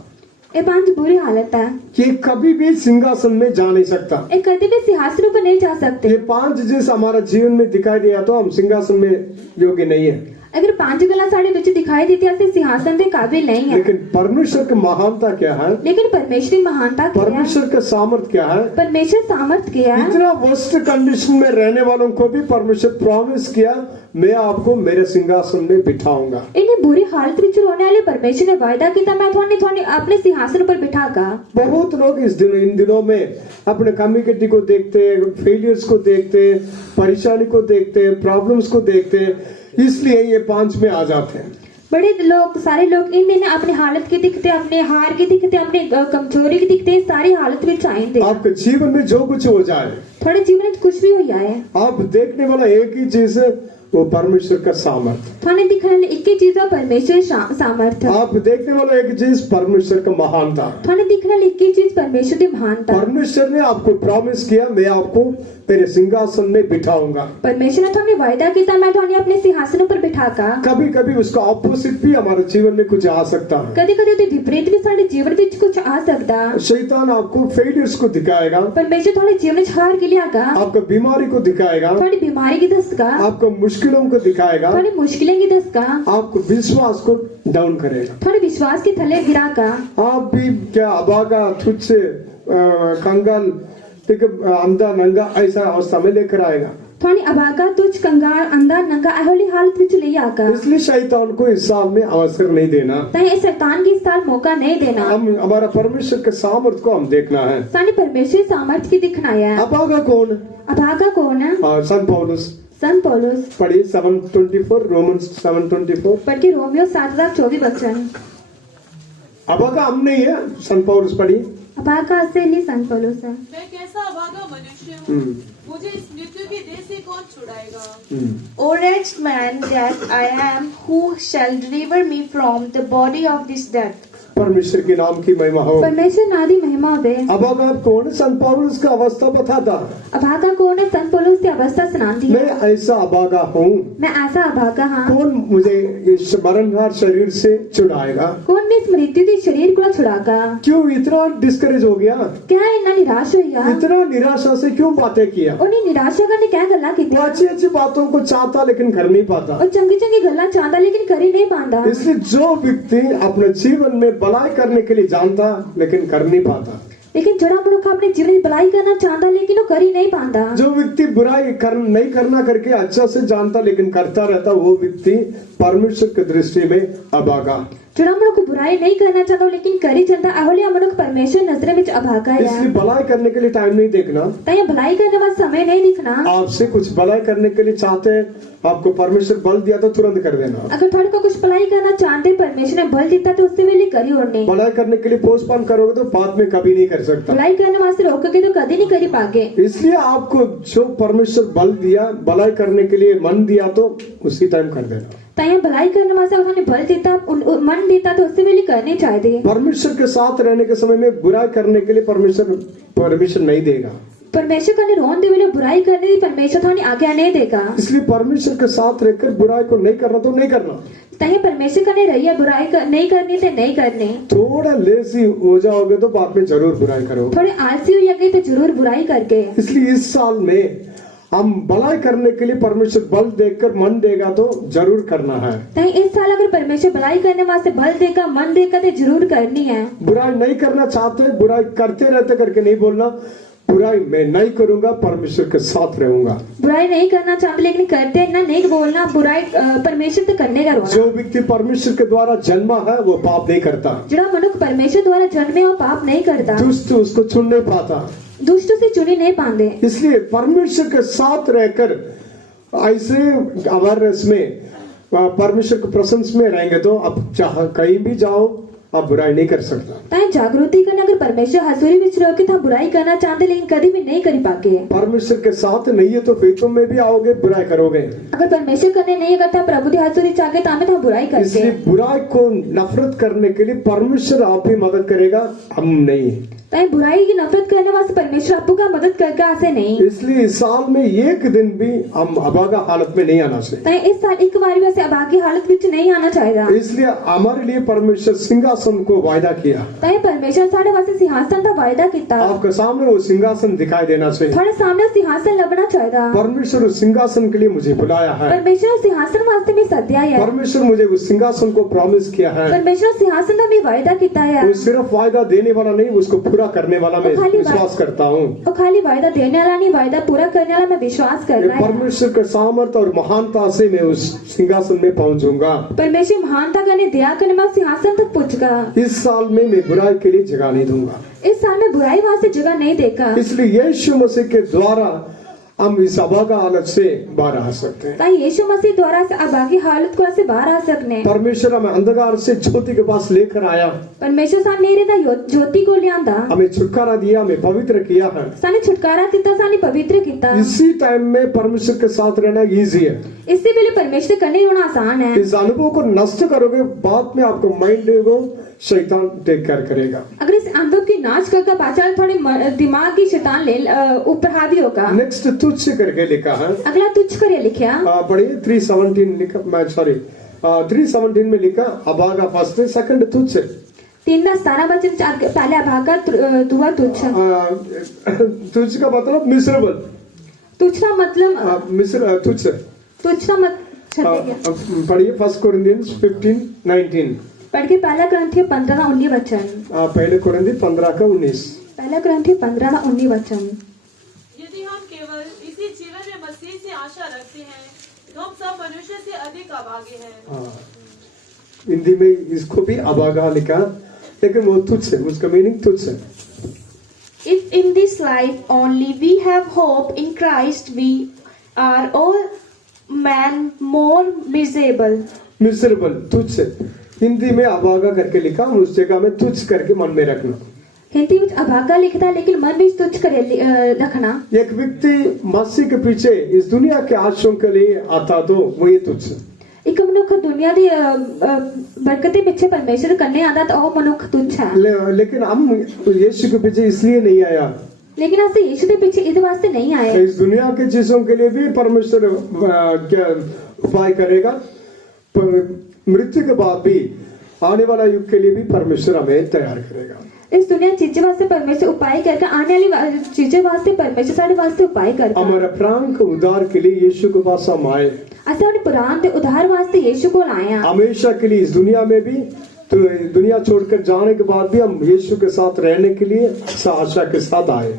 ये 5 बुरी हालत है। ये कभी भी सिंहासन में जा नहीं सकता। ये कभी भी सिंहासन पर नहीं जा सकते। ये 5 जैसे हमारा जीवन में दिखाई दिया तो हम सिंहासन में योग्य नहीं है। अगर पंज गल्लां साढ़े विच दिखाई देती असीं सिंहासन दे काबिल नहीं है, लेकिन परमेश्वर की महानता क्या है, लेकिन परमेश्वर की महानता क्या है, परमेश्वर का सामर्थ क्या है। परमेश्वर सामर्थ क्या है। इतना वर्स्ट कंडीशन में रहने वालों को भी परमेश्वर प्रॉमिस किया, मैं आपको मेरे सिंहासन में बिठाऊंगा। इन्हें बुरी हालत विच रोने वाले परमेश्वर ने वायदा किया, मैं थोड़ी अपने सिंहासन पर बिठागा। बहुत लोग इन दिनों में अपने कम्युनिटी को देखते हैं, फेलियर्स को देखते हैं, परेशानी को देखते हैं, प्रॉब्लम्स को देखते हैं, इसलिए ये पांच में आ जाते हैं। बड़े लोग, सारे लोग इन दिन अपनी हालत की दिखते, अपने हार की दिखते, अपने कमजोरी की दिखते, सारी हालत में आएंगे। आपके जीवन में जो कुछ हो जाए, थोड़े जीवन में कुछ भी हो जाए, आप देखने वाला एक ही चीज है, वो परमेश्वर का सामर्थ। थाने दिखने वाले एक ही चीज है, परमेश्वर सामर्थ। आप देखने वाला एक चीज परमेश्वर का महानता। थाने दिखने वाली एक ही चीज परमेश्वर की महानता। परमेश्वर ने आपको प्रॉमिस किया, मैं आपको तेरे सिंहासन में बिठाऊंगा। परमेश्वर ने थाने वायदा किया, मैं थाने अपने सिंहासन पर बिठागा। कभी कभी उसका ऑपोजिट भी हमारे जीवन में कुछ आ सकता है। कभी कभी तो विपरीत भी सारे जीवन में कुछ आ सकता। शैतान आपको फेलियर्स को दिखाएगा, परमेश्वर थोड़े जीवन में हार के लिए आगा, आपको बीमारी को दिखाएगा, थोड़ी बीमारी की दसगा, आपको मुश्किलों को दिखाएगा, थोड़ी मुश्किलें की दसगा, आपको विश्वास को डाउन करेगा। थोड़े विश्वास के थले गिरागा। आप भी क्या अभागा, तुच्छ, कंगाल, ठीक है, अंधा नंगा ऐसा अवस्था में लेकर आएगा। थोड़ी अभागा, तुझ, कंगाल, अंधा, नंगा ऐहोली हालत विच ले आगा। इसलिए शैतान को इस साल में अवसर नहीं देना, तय शैतान की इस साल मौका नहीं देना। हम हमारा परमेश्वर के सामर्थ को हम देखना है। सानी परमेश्वर सामर्थ की दिखना है। अभागा कौन? अभागा कौन है? सन पौलुस। सन पौलुस। पढ़िए 7:24, रोमन्स 7:24। पढ़ के रोमियो 7:24 वचन। अभागा हम नहीं है, सन पौलुस पढ़िए। अभागा से नहीं, सन पौलुस है। मैं कैसा अभागा मनुष्य हूँ, मुझे इस मृत्यु की देह से कौन छुड़ाएगा। O wretched man that I am, who shall deliver me from the body of this death? परमेश्वर के नाम की महिमा हो। परमेश्वर नादी महिमा दे। अभागा कौन है? सन पौलुस का अवस्था बताता। अभागा कौन है? सन पौलुस की अवस्था सुनाती है। मैं ऐसा अभागा हूँ, मैं ऐसा अभागा हाँ। कौन मुझे इस मरणहार शरीर से छुड़ाएगा? कौन भी इस मृत्यु के शरीर को छुड़ागा? क्यों इतना डिस्करेज हो गया? क्या इतना निराश हो गया? इतना निराशा से क्यों बातें किया? उन्हें निराशा करने क्या गल्ला की? वो अच्छी अच्छी बातों को चाहता लेकिन कर नहीं पाता। और चंगी चंगी गल्ला चाहता लेकिन कर ही नहीं पाता। इसलिए जो व्यक्ति अपने जीवन में भलाई करने के लिए जानता लेकिन कर नहीं पाता, लेकिन जड़ा मनुख अपने जीवन में भलाई करना चाहता लेकिन वो कर ही नहीं पाता। जो व्यक्ति बुराई नहीं करना करके अच्छा से जानता लेकिन करता रहता, वो व्यक्ति परमेश्वर की दृष्टि में अभागा। जड़ा मनुख बुराई नहीं करना चाहता लेकिन कर ही चलता, अहोली मनुख परमेश्वर नजर में अभागा है। इसलिए भलाई करने के लिए टाइम नहीं देखना, तय भलाई करने वाला समय नहीं दिखना। आपसे कुछ भलाई करने के लिए चाहते हैं, आपको परमेश्वर बल दिया तो तुरंत कर देना। अगर थोड़े को कुछ भलाई करना चाहते परमेश्वर ने बल देता तो उससे वेले करी होने। भलाई करने के लिए पोस्टपोन करोगे तो बाद में कभी नहीं कर सकता। भलाई करने वास्ते रोकोगे तो कभी नहीं करी पागे। इसलिए आपको जो परमेश्वर बल दिया, भलाई करने के लिए मन दिया, तो उसी टाइम कर देना। तय भलाई करने वास्ते उन्होंने बल देता, मन देता तो उससे वेले करने चाहिए। परमेश्वर के साथ रहने के समय में बुराई करने के लिए परमेश्वर नहीं देगा। परमेश्वर का रोन दे वेले बुराई करने की परमेश्वर थानी आज्ञा नहीं देगा। इसलिए परमेश्वर के साथ रहकर बुराई को नहीं करना तो नहीं करना। तय परमेश्वर का नहीं रही बुराई नहीं करनी तो नहीं करनी। थोड़ा लेजी हो जाओगे तो बाद में जरूर बुराई करोगे। थोड़े आलसी हो जाएंगे तो जरूर बुराई करके। इसलिए इस साल में हम भलाई करने के लिए परमेश्वर बल देकर मन देगा तो जरूर करना है। तय इस साल अगर परमेश्वर भलाई करने वास्ते बल देगा, मन देगा तो जरूर करनी है। बुराई नहीं करना चाहते, बुराई करते रहते करके नहीं बोलना, बुराई मैं नहीं करूंगा, परमेश्वर के साथ रहूंगा। बुराई नहीं करना चाहते लेकिन करते ना, नहीं बोलना बुराई परमेश्वर तो करने का रोना। जो व्यक्ति परमेश्वर के द्वारा जन्मा है वो पाप नहीं करता। जड़ा मनुष्य परमेश्वर द्वारा जन्मे और पाप नहीं करता। दुष्ट उसको चुन नहीं पाता, दुष्ट से चुनी नहीं पाते। इसलिए परमेश्वर के साथ रहकर ऐसे अवेयरनेस में परमेश्वर के प्रशंसा में रहेंगे तो अब चाहे कहीं भी जाओ आप बुराई नहीं कर सकता। तय जागृति करना, अगर परमेश्वर हजूरी विच रहो कि था बुराई करना चाहते लेकिन कभी भी नहीं करी पाके। परमेश्वर के साथ नहीं है तो फिर तुम में भी आओगे, बुराई करोगे। अगर परमेश्वर करने नहीं करता प्रभु की हजूरी चाहे तो हमें तो बुराई करते। इसलिए बुराई को नफरत करने के लिए परमेश्वर आप ही मदद करेगा, हम नहीं। ताई बुराई की नफरत करने वास्ते परमेश्वर आपको का मदद करके आसे नहीं। इसलिए इस साल में एक दिन भी हम अभागा हालत में नहीं आना चाहिए। ताई इस साल एक बार भी ऐसे अभागी हालत विच नहीं आना चाहिए। इसलिए हमारे लिए परमेश्वर सिंहासन को वायदा किया। ताई परमेश्वर साढ़े वास्ते सिंहासन का वायदा किया। आपके सामने वो सिंहासन दिखाई देना चाहिए। थोड़े सामने सिंहासन लबना चाहिए। परमेश्वर उस सिंहासन के लिए मुझे बुलाया है। परमेश्वर सिंहासन वास्ते में सद्या है। परमेश्वर मुझे उस सिंहासन को प्रॉमिस किया है। परमेश्वर सिंहासन का भी वायदा किया है। वो सिर्फ वायदा देने वाला नहीं, उसको पूरा करने वाला मैं विश्वास करता हूँ। और खाली वायदा देने वाला नहीं, वायदा पूरा करने वाला मैं विश्वास करना है। परमेश्वर के सामर्थ और महानता से मैं उस सिंहासन में पहुंचूंगा। परमेश्वर महानता करने दया करने में सिंहासन तक पहुंचगा। इस साल में मैं बुराई के लिए जगह नहीं दूंगा। इस साल में बुराई वास्ते जगह नहीं देगा। इसलिए यीशु मसीह के द्वारा हम इस अभागा हालत से बाहर आ सकते हैं। ताई यीशु मसीह द्वारा से अभागी हालत को ऐसे बाहर आ सकने। परमेश्वर हमें अंधकार से ज्योति के पास लेकर आया। परमेश्वर सा नहीं रहता ज्योति को लियांदा। हमें छुटकारा दिया, हमें पवित्र किया है। साने छुटकारा दिता, साने पवित्र किया। इसी टाइम में परमेश्वर के साथ रहना इजी है। इससे पहले परमेश्वर करने होना आसान है। इस अनुभव को नष्ट करोगे, बाद में आपको माइंड को शैतान टेक केयर करेगा। अगर इस अनुभव की नाश करके पाचल थोड़े दिमाग की शैतान ले ऊपर हावी होगा। नेक्स्ट तुझ से करके लिखा है। अगला तुझ कर लिखा पढ़िए 3:17 लिखा, मैं सॉरी 3:17 में लिखा अभागा फर्स्ट सेकंड तुझ से। 3:17 वचन पहले अभागा दुआ तुझ। तुझ का मतलब मिसरेबल। तुझ का मतलब मिस्र तुझ से। तुझ का मतलब पढ़िए 1 कोरिन्थियंस 15:19। पढ़ के पहला ग्रंथी 15-19 वचन। पहले कोरिन्थी 15:19। पहला ग्रंथी 15-19 वचन। यदि हम केवल इसी जीवन में मसीह से आशा रखते हैं तो हम सब मनुष्य से अधिक अभागे हैं। हिंदी में इसको भी अभागा लिखा, लेकिन वो तुझ से, उसका मीनिंग तुझ से। If in this life only we have hope in Christ, we are all man more miserable. Miserable तुझ से। हिंदी में अभागा करके लिखा, उस जगह में तुझ करके मन में रखना। हिंदी में अभागा लिखता है, लेकिन मन भी तुझ कर रखना। एक व्यक्ति मसीह के पीछे इस दुनिया के आशयों के लिए आता तो वो ये तुझ से। एक मनुख दुनिया दी बरकते पीछे परमेश्वर करने आता तो वो मनुख तुझ है। लेकिन हम यीशु के पीछे इसलिए नहीं आया। लेकिन ऐसे यीशु के पीछे इस वास्ते नहीं आए। इस दुनिया के चीजों के लिए भी परमेश्वर क्या उपाय करेगा। मृत्यु के बाद भी आने वाला युग के लिए भी परमेश्वर हमें तैयार करेगा। इस दुनिया चीजें वास्ते परमेश्वर उपाय करके आने वाली चीजें वास्ते परमेश्वर साढ़े वास्ते उपाय करता। हमारे प्राण के उद्धार के लिए यीशु के पास हम आए। ऐसे अपने पुराण के उद्धार वास्ते यीशु को लाया। हमेशा के लिए इस दुनिया में भी, तो दुनिया छोड़कर जाने के बाद भी हम यीशु के साथ रहने के लिए आशा के साथ आए।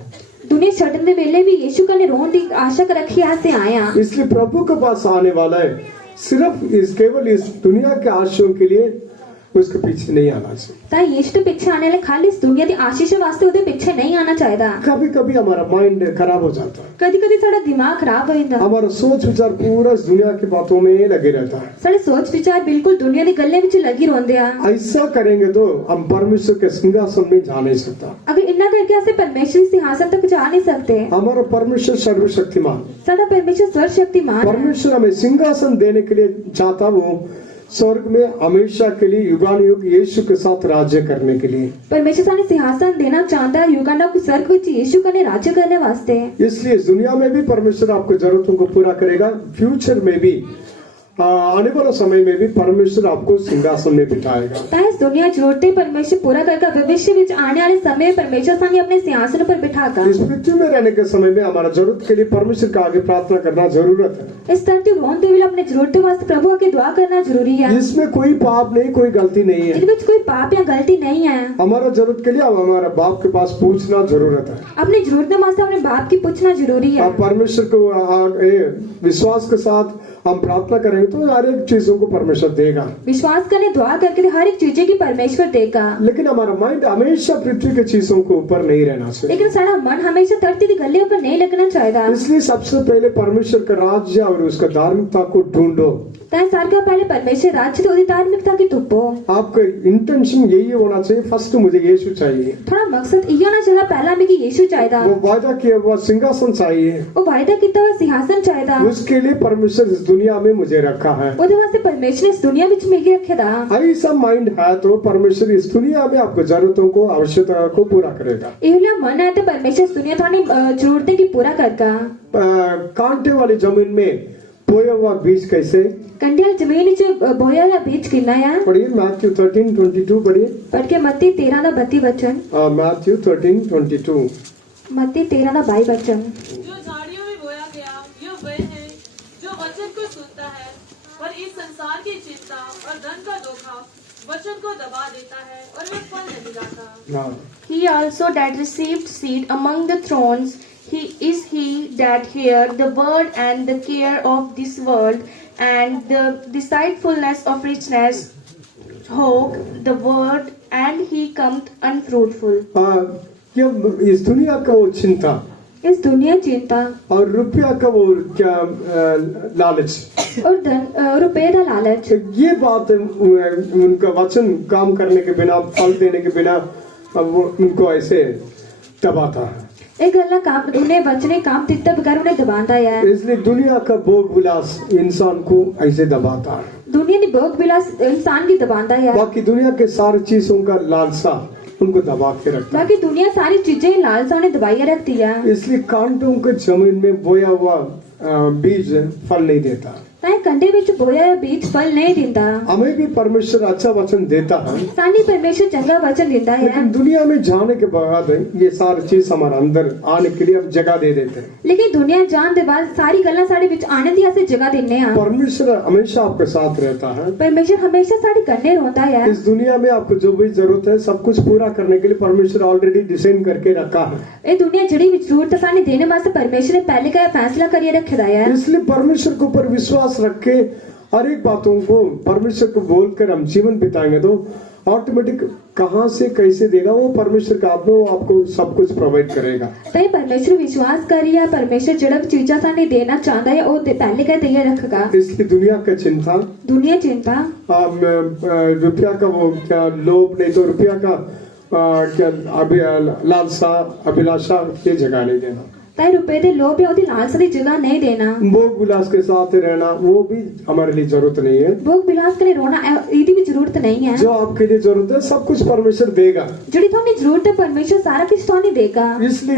दुनिया छड़ने वेले भी यीशु का ने रोन दी आशा कर रखी ऐसे आया। इसलिए प्रभु के पास आने वाला है, सिर्फ केवल इस दुनिया के आशयों के लिए उसके पीछे नहीं आना चाहिए। ताई यीशु के पीछे आने वाले खाली इस दुनिया की आशीष वास्ते उधर पीछे नहीं आना चाहिए। कभी कभी हमारा माइंड खराब हो जाता है। कभी कभी साड़ा दिमाग खराब हो जाता। हमारा सोच विचार पूरा इस दुनिया की बातों में लगे रहता है। साढ़े सोच विचार बिल्कुल दुनिया की गल्ले में लगी रोंदे आ। ऐसा करेंगे तो हम परमेश्वर के सिंहासन में जा नहीं सकता। अगर इन्ना करके ऐसे परमेश्वर सिंहासन तक जा नहीं सकते। हमारा परमेश्वर सर्वशक्तिमान, साड़ा परमेश्वर सर्वशक्तिमान। परमेश्वर हमें सिंहासन देने के लिए चाहता, वो स्वर्ग में हमेशा के लिए युगानुयुग यीशु के साथ राज्य करने के लिए। परमेश्वर साने सिंहासन देना चाहता है युगाना को स्वर्ग में यीशु का ने राज्य करने वास्ते। इसलिए इस दुनिया में भी परमेश्वर आपको जरूरतों को पूरा करेगा। फ्यूचर में भी, आने वाला समय में भी परमेश्वर आपको सिंहासन में बिठाएगा। इस दुनिया जरूरतें परमेश्वर पूरा करके भविष्य में आने वाले समय में परमेश्वर साने अपने सिंहासन पर बिठागा। इस पृथ्वी में रहने के समय में हमारा जरूरत के लिए परमेश्वर का आगे प्रार्थना करना जरूरत है। इस धरती रोंदे हुए अपने जरूरतें वास्ते प्रभु के दुआ करना जरूरी है। इसमें कोई पाप नहीं, कोई गलती नहीं है। इनमें कोई पाप या गलती नहीं है। हमारा जरूरत के लिए हमारे बाप के पास पूछना जरूरत है। अपनी जरूरतें वास्ते अपने बाप की पूछना जरूरी है। आप परमेश्वर को विश्वास के साथ हम प्रार्थना करेंगे तो हर एक चीजों को परमेश्वर देगा। विश्वास करने दुआ करके हर एक चीजें की परमेश्वर देगा। लेकिन हमारा माइंड हमेशा पृथ्वी के चीजों के ऊपर नहीं रहना चाहिए। लेकिन सारा मन हमेशा धरती की गल्ले पर नहीं लगना चाहिए। इसलिए सबसे पहले परमेश्वर का राज्य और उसका धार्मिकता को ढूंढो। ताई सारखा पहले परमेश्वर राज्य तो धार्मिकता की तुप्पो आपका इंटेंशन यही होना चाहिए, फर्स्ट मुझे यीशु चाहिए, थोड़ा मकसद ये होना चाहिए पहला में कि यीशु चाहिए, वो वायदा किया हुआ सिंहासन चाहिए, वो वायदा किया हुआ सिंहासन चाहिए, उसके लिए परमेश्वर इस दुनिया में मुझे रखा है। ਉਹਦੇ ਵਾਸਤੇ परमेश्वर ने इस दुनिया ਵਿੱਚ मेरे रखे दा। ऐसा माइंड है तो परमेश्वर इस दुनिया में आपको जरूरतों को, आवश्यकता को पूरा करेगा। ਇਹੋ मन है तो परमेश्वर इस दुनिया थानी जरूरतें की पूरा करगा। कांटे वाली जमीन में बोया हुआ बीज कैसे? कंडियल जमीन च बोया हुआ बीज कितना है? पढ़िए मैथ्यू 13:22 पढ़िए। पढ़ के मत्ती 13:32 वचन। मैथ्यू 13:22। मत्ती 13:22 वचन। जो झाड़ियों में बोया गया यह वह है जो वचन को सुनता है, पर इस संसार की चिंता और धन का धोखा वचन को दबा देता है और वह फल नहीं लाता। He also that received seed among the thorns, he that hear the word and the care of this world and the deceitfulness of richness hope the word and he cometh unfruitful. इस दुनिया का वो चिंता, इस दुनिया चिंता और रुपया का वो क्या लालच और धन रुपये का लालच, ये बात उनका वचन काम करने के बिना, फल देने के बिना वो उनको ऐसे दबाता है। एक गल्ला काम उन्हें वचने काम तित्ता बगैर उन्हें दबाता है। इसलिए दुनिया का भोग विलास इंसान को ऐसे दबाता है। दुनिया की भोग विलास इंसान की दबाता है। बाकी दुनिया के सारी चीजों का लालसा उनको दबा के रखता है। बाकी दुनिया सारी चीजें लालसा उन्हें दबाई रखती है। इसलिए कांटों के जमीन में बोया हुआ बीज फल नहीं देता। कंडे विच बोया बीज फल नहीं देता। हमें भी परमेश्वर अच्छा वचन देता है, सानी परमेश्वर चंगा वचन देता है, लेकिन दुनिया में जाने के बाद ये सारी चीज हमारे अंदर आने के लिए अब जगह दे देते हैं। लेकिन दुनिया जान दे बाद सारी गल्ला साडे विच आने दी ऐसे जगह देने हैं। परमेश्वर हमेशा आपके साथ रहता है। परमेश्वर हमेशा साडी कन्ने रोता है। इस दुनिया में आपको जो भी जरूरत है सब कुछ पूरा करने के लिए परमेश्वर ऑलरेडी डिजाइन करके रखा है। ये दुनिया जड़ी विच जरूरत सानी देने वास्ते परमेश्वर ने पहले का फैसला करिए रखा है। इसलिए परमेश्वर के ऊपर विश्वास रख के हर एक बातों को परमेश्वर को बोलकर हम जीवन बिताएंगे तो ऑटोमेटिक कहां से कैसे देगा वो परमेश्वर का आत्मा, वो आपको सब कुछ प्रोवाइड करेगा। तई परमेश्वर विश्वास करिए, परमेश्वर जड़ा चीजा साने देना चाहता है वो पहले का दिए रखेगा। इसलिए दुनिया का चिंता, दुनिया चिंता, रुपया का वो क्या लोभ, नहीं तो रुपया का क्या लालसा, अभिलाषा ये जगह नहीं देना। ताई रुपए दे लोभ है ओदी लालसा दी जगह नहीं देना। भोग विलास के साथ रहना वो भी हमारे लिए जरूरत नहीं है। भोग विलास के लिए रोना इदी भी जरूरत नहीं है। जो आपके लिए जरूरत है सब कुछ परमेश्वर देगा। जड़ी थानी जरूरत है परमेश्वर सारा कुछ थानी देगा। इसलिए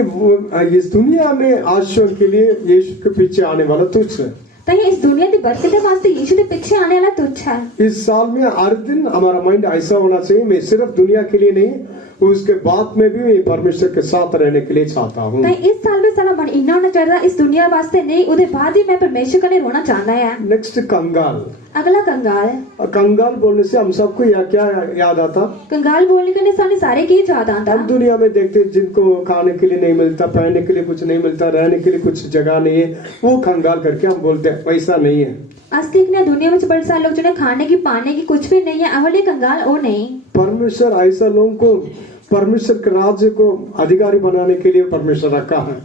इस दुनिया में आश्रय के लिए यीशु के पीछे आने वाला तुच्छ है। ताई इस दुनिया दी बरकत के वास्ते यीशु के पीछे आने वाला तुच्छ है। इस साल में हर दिन हमारा माइंड ऐसा होना चाहिए, मैं सिर्फ दुनिया के लिए नहीं उसके बाद में भी मैं परमेश्वर के साथ रहने के लिए चाहता हूँ। इस साल में सारा मन इन्ना होना चाहिए इस दुनिया वास्ते नहीं, उधर बाद ही मैं परमेश्वर का रोना चाहता है। नेक्स्ट कंगाल। अगला कंगाल। कंगाल बोलने से हम सबको क्या याद आता? कंगाल बोलने के सामने सारे की याद आता। हम दुनिया में देखते हैं जिनको खाने के लिए नहीं मिलता, पहनने के लिए कुछ नहीं मिलता, रहने के लिए कुछ जगह नहीं है, वो कंगाल करके हम बोलते हैं। वैसा नहीं है। आज देखने दुनिया में बड़े सारे लोग जिन्हें खाने की पाने की कुछ भी नहीं है, अवले कंगाल वो नहीं। परमेश्वर ऐसा लोगों को परमेश्वर के राज्य को अधिकारी बनाने के लिए परमेश्वर रखा है।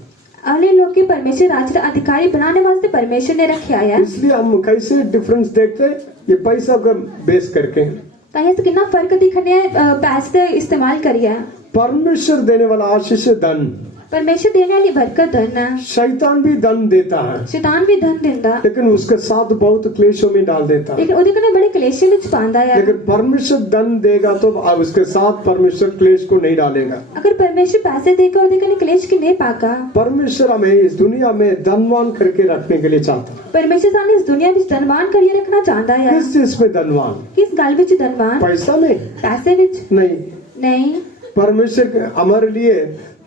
अगले लोग के परमेश्वर राज्य का अधिकारी बनाने वास्ते परमेश्वर ने रखा है। इसलिए हम कैसे डिफरेंस देखते हैं, ये पैसा का बेस करके कहीं से कितना फर्क दिखने पैसे इस्तेमाल करिए। परमेश्वर देने वाला आशीष धन, परमेश्वर देने वाली बरकत धन है। शैतान भी धन देता है, शैतान भी धन देता, लेकिन उसके साथ बहुत क्लेशों में डाल देता है। लेकिन उधर कने बड़े क्लेश में पांदा है। लेकिन परमेश्वर धन देगा तो अब उसके साथ परमेश्वर क्लेश को नहीं डालेगा। अगर परमेश्वर पैसे देगा उधर कने क्लेश की नहीं पागा। परमेश्वर हमें इस दुनिया में धनवान करके रखने के लिए चाहता है। परमेश्वर साने इस दुनिया में धनवान करिए रखना चाहता है। किस चीज में धनवान? किस गल विच धनवान? पैसा में, पैसे विच नहीं। परमेश्वर हमारे लिए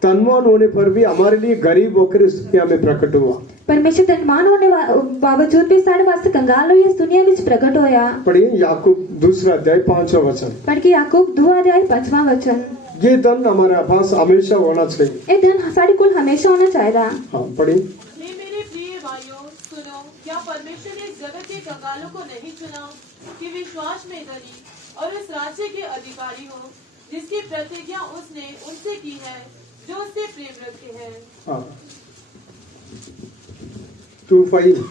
धनवान होने पर भी हमारे लिए गरीब होकर इस दुनिया में प्रकट हुआ। परमेश्वर धनवान होने बावजूद भी सारे वास्ते कंगाल हुई इस दुनिया में प्रकट होया। पढ़िए याकूब 2 अध्याय 5वां वचन। पढ़ के याकूब 2 अध्याय 5वां वचन। ये धन हमारे पास हमेशा होना चाहिए। ये धन साड़ी कुल हमेशा होना चाहिए। हाँ पढ़िए। मेरे प्रिय भाइयों सुनो, क्या परमेश्वर ने इस जगत के कंगालों को नहीं चुना कि विश्वास में धनी और इस राज्य के अधिकारी हो जिसकी प्रतिज्ञा उसने उनसे की है जो उससे प्रेम रखते हैं। 2:5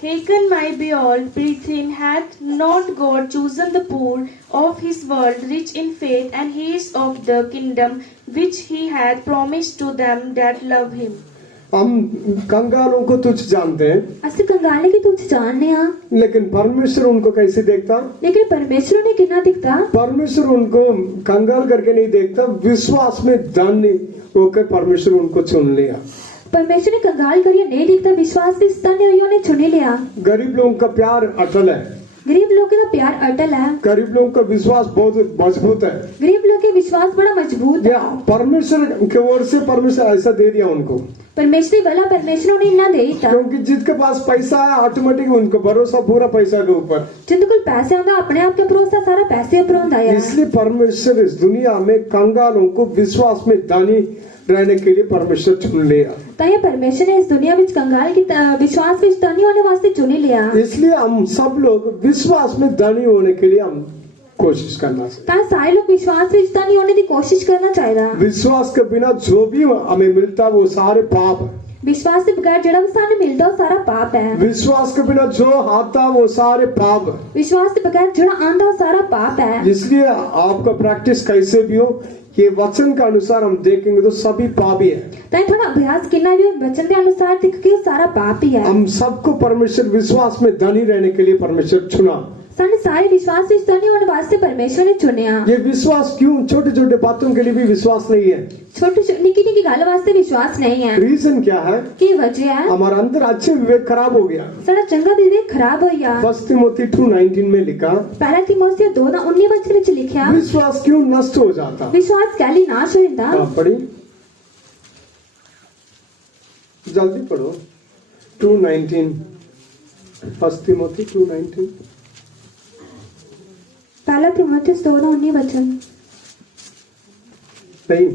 Hearken, my beloved brethren, hath not God chosen the poor of his world, rich in faith and heirs of the kingdom which he hath promised to them that love him? हम कंगालों को तुच्छ जानते हैं, ਅਸੀਂ ਕੰਗਾਲੇ ਕੀ ਤੁਝ जाणने आ, लेकिन परमेश्वर उनको कैसे देखता? लेकिन परमेश्वर ने कितना दिखता? परमेश्वर उनको कंगाल करके नहीं देखता, विश्वास में धनी होकर परमेश्वर उनको चुन लिया। परमेश्वर ने कंगाल करिए नहीं दिखता, विश्वास से स्तन्य ने चुन लिया। गरीब लोगों का प्यार अटल है, गरीब लोग का प्यार अटल है, गरीब लोगों का विश्वास बहुत मजबूत है। गरीब लोग के विश्वास बड़ा मजबूत है। या परमेश्वर की ओर से परमेश्वर ऐसा दे दिया उनको, परमेश्वर वाला परमेश्वर ने इतना दे दिया, क्योंकि जिसके पास पैसा है ऑटोमेटिक उनको भरोसा पूरा पैसा के ऊपर, जिंदे कोल पैसे होंगे अपने आप के भरोसा सारा पैसे ऊपर होता है। इसलिए परमेश्वर इस दुनिया में कंगालों को विश्वास में धनी रहने के लिए परमेश्वर चुन लिया। ताकि परमेश्वर ने इस दुनिया में कंगाल की विश्वास में धनी होने वास्ते चुन लिया। इसलिए हम सब लोग विश्वास में धनी होने के लिए हम कोशिश करना चाहिए। ताकि सारे लोग विश्वास में धनी होने की कोशिश करना चाहिए। विश्वास के बिना जो भी हमें मिलता वो सारे पाप है। विश्वास से बगैर जड़ा सारे मिलता वो सारा पाप है। विश्वास के बिना जो आता वो सारे पाप है। विश्वास से बगैर जड़ा आंदा वो सारा पाप है। इसलिए आपका प्रैक्टिस कैसे भी हो, ये वचन के अनुसार हम देखेंगे तो सभी पाप ही है। ताकि थोड़ा अभ्यास कितना भी हो, वचन के अनुसार देख के सारा पाप ही है। हम सबको परमेश्वर विश्वास में धनी रहने के लिए परमेश्वर चुना। सारे विश्वास में धनी होने वास्ते परमेश्वर ने चुनिया। ये विश्वास क्यों? छोटे छोटे बातों के लिए भी विश्वास नहीं है। छोटे निकी निकी गल वास्ते विश्वास नहीं है। रीजन क्या है? की वजह है हमारा अंदर अच्छे विवेक खराब हो गया। सारा चंगा विवेक खराब हो गया। 1 तिमोथी 2:19 में लिखा, पहला तिमोथी 2:19 वचन में लिखा, विश्वास क्यों नष्ट हो जाता? विश्वास कैली नाश हो जाता। हाँ, पढ़ी जल्दी पढ़ो। 2:19 1 तिमोथी 2:19 पहला तिमोथी 2:19 वचन नहीं,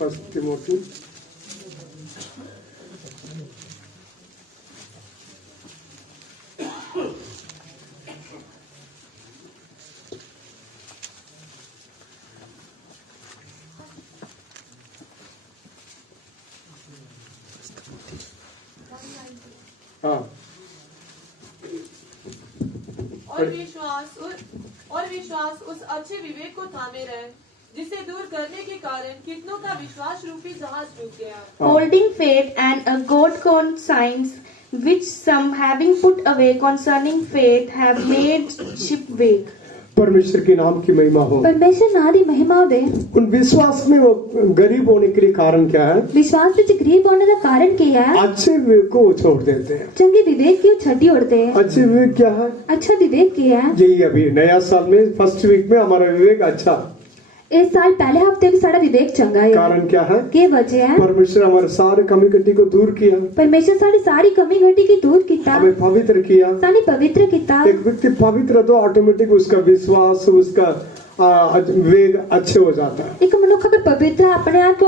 1 तिमोथी हाँ, और विश्वास उस अच्छे विवेक को थामे रहे जिसे दूर करने के कारण कितनों का विश्वास रूपी जहाज डूब गया। Holding faith and a good conscience, which some having put away concerning faith have made shipwreck. परमेश्वर के नाम की महिमा हो। परमेश्वर ना दी महिमा हो। उन विश्वास में वो गरीब होने के लिए कारण क्या है? विश्वास में गरीब होने का कारण क्या है? अच्छे विवेक को छोड़ देते हैं। चंगे विवेक क्यों छठी उड़ते हैं? अच्छे विवेक क्या है? अच्छा विवेक क्या है? यही अभी नया साल में फर्स्ट वीक में हमारा विवेक अच्छा। इस साल पहले हफ्ते में सारा विवेक चंगा है। कारण क्या है? के वजह है? परमेश्वर हमारे सारे कमी घटी को दूर किया। परमेश्वर सारी कमी घटी की दूर किया। हमें पवित्र किया। पवित्र किया। एक व्यक्ति पवित्र तो ऑटोमेटिक उसका विश्वास उसका विवेक अच्छे हो जाता है। एक मनुष्य अगर पवित्र अपने आप को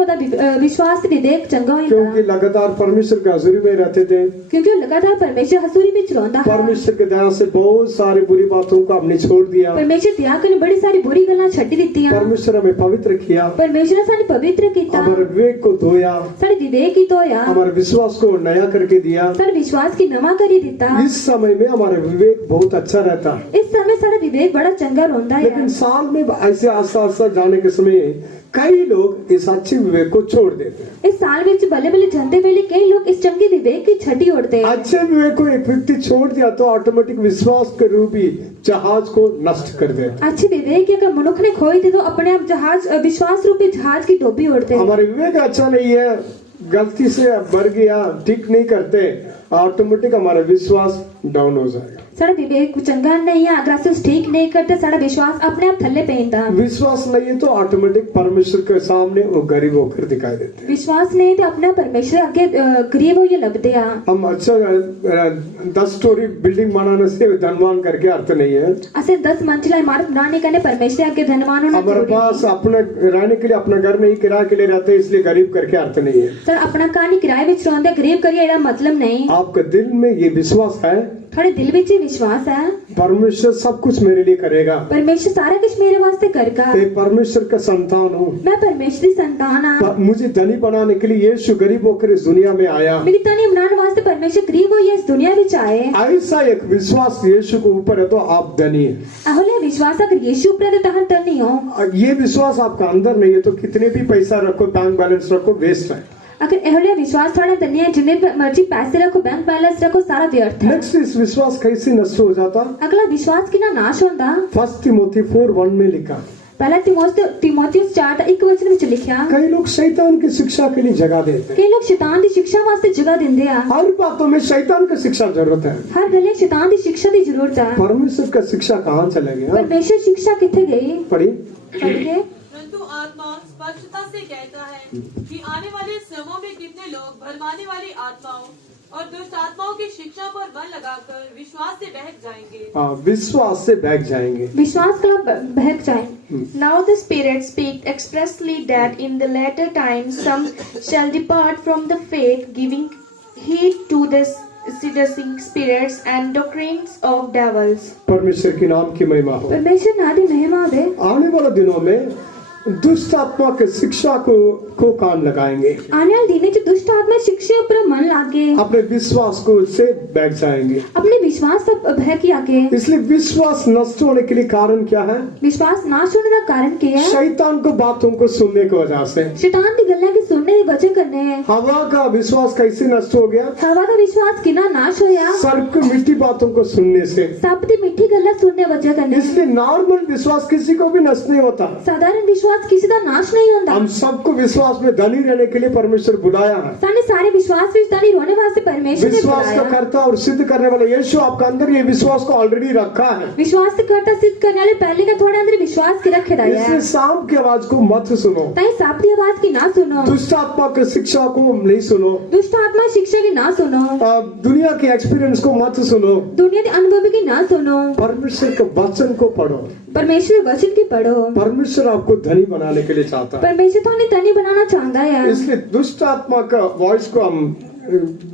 विश्वास विवेक चंगा हो जाता है। क्योंकि लगातार परमेश्वर के हजूरी में रहते थे। क्योंकि लगातार परमेश्वर हजूरी में चलता है। परमेश्वर के दया से बहुत सारी बुरी बातों को हमने छोड़ दिया। परमेश्वर दया कर बड़ी सारी बुरी गल्लां छड्ड दित्तियां। परमेश्वर हमें पवित्र किया। परमेश्वर ने सारे पवित्र किया। हमारे विवेक को धोया। सारे विवेक की धोया। हमारे विश्वास को नया करके दिया। सारे विश्वास की नवा करी दिता। इस समय में हमारा विवेक बहुत अच्छा रहता है। इस समय सारा विवेक बड़ा चंगा रोंदा है। लेकिन साल में ऐसे आस्ता आस्ता जाने के समय कई लोग इस अच्छे विवेक को छोड़ देते हैं। इस साल विच बल्ले बल्ले जानते वेले कई लोग इस चंगे विवेक की छठी उड़ते हैं। अच्छे विवेक को एक व्यक्ति छोड़ दिया तो ऑटोमेटिक विश्वास के रूपी जहाज को नष्ट कर देता। अच्छे विवेक अगर मनुष्य ने खोई दे तो अपने आप जहाज विश्वास रूपी जहाज की डोबी उड़ते हैं। हमारे विवेक अच्छा नहीं है, गलती से बढ़ गया, ठीक नहीं करते, ऑटोमेटिक हमारा विश्वास डाउन हो जाएगा। सारा विवेक चंगा नहीं है, अगर हम ठीक नहीं करते सारा विश्वास अपने आप थल्ले पेंदा। विश्वास नहीं है तो ऑटोमेटिक परमेश्वर के सामने वो गरीब होकर दिखाई देते हैं। विश्वास नहीं तो अपना परमेश्वर आगे गरीब हो ये लगते हैं। हम अच्छा 10 स्टोरी बिल्डिंग बनाने से धनवान करके अर्थ नहीं है। ऐसे 10 मंजिला इमारत बनाने का परमेश्वर आगे धनवान होना हमारे जरूरी पास अपने रहने के लिए अपना घर नहीं किराए के लिए रहते इसलिए गरीब करके अर्थ नहीं है। सर अपना कहानी किराए में रहते गरीब करिए मतलब नहीं। आपके दिल में ये विश्वास है थोड़े दिल विच ही विश्वास है परमेश्वर सब कुछ मेरे लिए करेगा, परमेश्वर सारा कुछ मेरे वास्ते करगा, मैं परमेश्वर का संतान हूँ, मैं परमेश्वर दी संतान हां, मुझे धनी बनाने के लिए यीशु गरीब होकर इस दुनिया में आया। मेरी तनी बनाने वास्ते परमेश्वर गरीब होइए इस दुनिया विच आए। ऐसा एक विश्वास यीशु के ऊपर है तो आप धनी है। अहोले विश्वास अगर यीशु ऊपर है तो तहन धनी हो। ये विश्वास आपका अंदर नहीं है तो कितने भी पैसा रखो, बैंक बैलेंस रखो, वेस्ट है। अगर एहोले विश्वास थोड़ा धनी है, जितने मर्जी पैसे रखो, बैंक बैलेंस रखो, सारा व्यर्थ है। नेक्स्ट, इस विश्वास कैसे नष्ट हो जाता? अगला विश्वास की ना नाश होता। 1 तिमोथी 4:1 में लिखा, पहला तिमोथियुस 4:1 विच लिखा, कई लोग शैतान की शिक्षा के लिए जगह देते हैं। कई लोग शैतान दी शिक्षा वास्ते जगह दिंदे आ। हर बातों में शैतान की शिक्षा जरूरत है। हर गले शैतान दी शिक्षा दी जरूरत है। परमेश्वर का शिक्षा कहाँ चला गया? परमेश्वर शिक्षा किथे गई? पढ़ी पढ़िए। परंतु आत्मा स्पष्टता से कहता है कि आने वाले समयों में कितने लोग भरमाने वाली आत्माओं और दुष्ट आत्माओं की शिक्षा पर मन लगाकर विश्वास से बहक जाएंगे। हाँ, विश्वास से बहक जाएंगे। विश्वास का बहक जाए। Now the Spirit speaks expressly that in the latter times some shall depart from the faith, giving heed to the seducing spirits and doctrines of devils. परमेश्वर के नाम की महिमा हो। परमेश्वर नादी महिमा दे। आने वाले दिनों में दुष्ट आत्मा के शिक्षा को कान लगाएंगे। आने वाले दिनों में दुष्ट आत्मा शिक्षा ऊपर मन लागे, अपने विश्वास को से बहक जाएंगे। अपने विश्वास से बहक आगे। इसलिए विश्वास नष्ट होने के लिए कारण क्या है? विश्वास नाश होने का कारण क्या है? शैतान को बातों को सुनने की वजह से। शैतान की गल्ला की सुनने की वजह करने हैं। हवा का विश्वास कैसे नष्ट हो गया? हवा का विश्वास किना नाश होया? सर्प की मीठी बातों को सुनने से। सब दी मीठी गल्ला सुनने वजह करने। इसलिए नॉर्मल विश्वास किसी को भी नष्ट नहीं होता। साधारण विश्वास किसी का नाश नहीं होता। हम सबको विश्वास में धनी रहने के लिए परमेश्वर बुलाया है। साने सारे विश्वास में धनी रहने वास्ते परमेश्वर ने विश्वास बुलाया। का करता और सिद्ध करने वाला यीशु आपका अंदर ये विश्वास को ऑलरेडी रखा है। विश्वास से करता सिद्ध करने वाले पहले का थोड़ा अंदर विश्वास के रखे रहा इसलिए है। सांप की आवाज को मत सुनो, ताई सांप की आवाज की ना सुनो, दुष्ट आत्मा की शिक्षा को नहीं सुनो, दुष्ट आत्मा शिक्षा की ना सुनो, दुनिया के एक्सपीरियंस को मत सुनो, दुनिया के अनुभव की ना सुनो। परमेश्वर के वचन को पढ़ो। परमेश्वर वचन की पढ़ो। परमेश्वर आपको धनी बनाने के लिए चाहता है। परमेश्वर तो हमें धनी बनाना चाहता है। इसलिए दुष्ट आत्मा का वॉइस को हम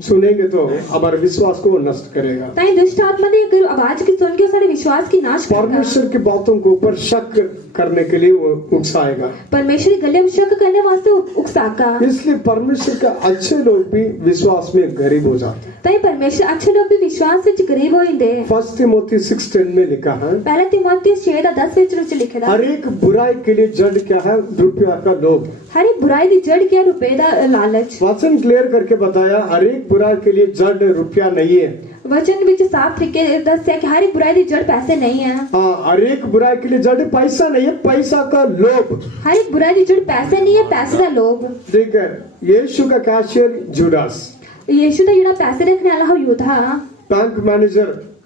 सुनेंगे तो हमारे विश्वास को वो नष्ट करेगा। ताई दुष्ट आत्मा ने अगर आवाज की सुन के सारे विश्वास की नाश करेगा। परमेश्वर की बातों के ऊपर शक करने के लिए वो उकसाएगा। परमेश्वर गले में शक करने वास्ते उकसाका। इसलिए परमेश्वर के अच्छे लोग भी विश्वास में गरीब हो जाते हैं। ताई परमेश्वर अच्छे लोग भी विश्वास में गरीब होइंदे। 1 तिमोथी 6:10 में लिखा है, पहला तिमोथियुस 6:10 विच लिखा था, हर एक बुराई के लिए जड़ क्या है? रुपया का लोभ। हर एक बुराई की जड़ क्या? रुपए दा लालच। वचन क्लियर करके बताया, हर एक बुराई के लिए जड़ रुपया नहीं है। वचन विच साफ तरीके दस्या कि हर एक बुराई की जड़ पैसे नहीं है। हाँ, हर एक बुराई के लिए जड़ पैसा नहीं है, पैसा का लोभ। हर एक बुराई की जड़ पैसे नहीं है, पैसे का लोभ। ठीक है, यीशु का कैशियर जुडास, यीशु का जुड़ा पैसे रखने वाला यूदा।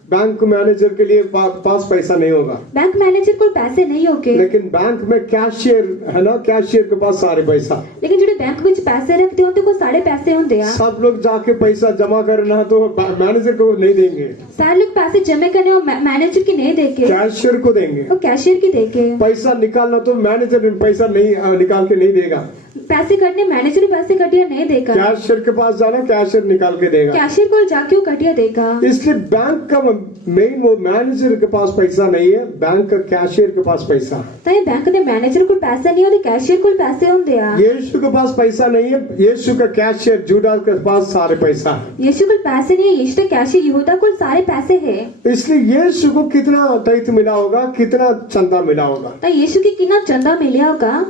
बैंक मैनेजर के लिए पास पैसा नहीं होगा, बैंक मैनेजर को पैसे नहीं होगे, लेकिन बैंक में कैशियर है ना, कैशियर के पास सारे पैसा। लेकिन जो बैंक में पैसे रखते होते को सारे पैसे होते हैं। सब लोग जाके पैसा जमा करना तो मैनेजर को नहीं देंगे, सारे लोग पैसे जमा करने और मैनेजर की नहीं देंगे, कैशियर को देंगे। वो कैशियर की देंगे। पैसा निकालना तो मैनेजर पैसा नहीं निकाल के नहीं देगा, पैसे कटने मैनेजर पैसे कटिया नहीं देगा, कैशियर के पास जाना, कैशियर निकाल के देगा। कैशियर को जाके वो कटिया देगा। इसलिए बैंक का मेन वो मैनेजर के पास पैसा नहीं है, बैंक का कैशियर के पास पैसा। ताई बैंक ने मैनेजर को पैसे नहीं होते, कैशियर को पैसे होते हैं। यीशु के पास पैसा नहीं है, यीशु का कैशियर जुडास के पास सारे पैसा है। यीशु को पैसे नहीं है, यीशु का कैशियर यहूदा को सारे पैसे है। इसलिए यीशु को कितना तैत मिला होगा, कितना चंदा मिला होगा, ताई यीशु की कितना चंदा मिला होगा,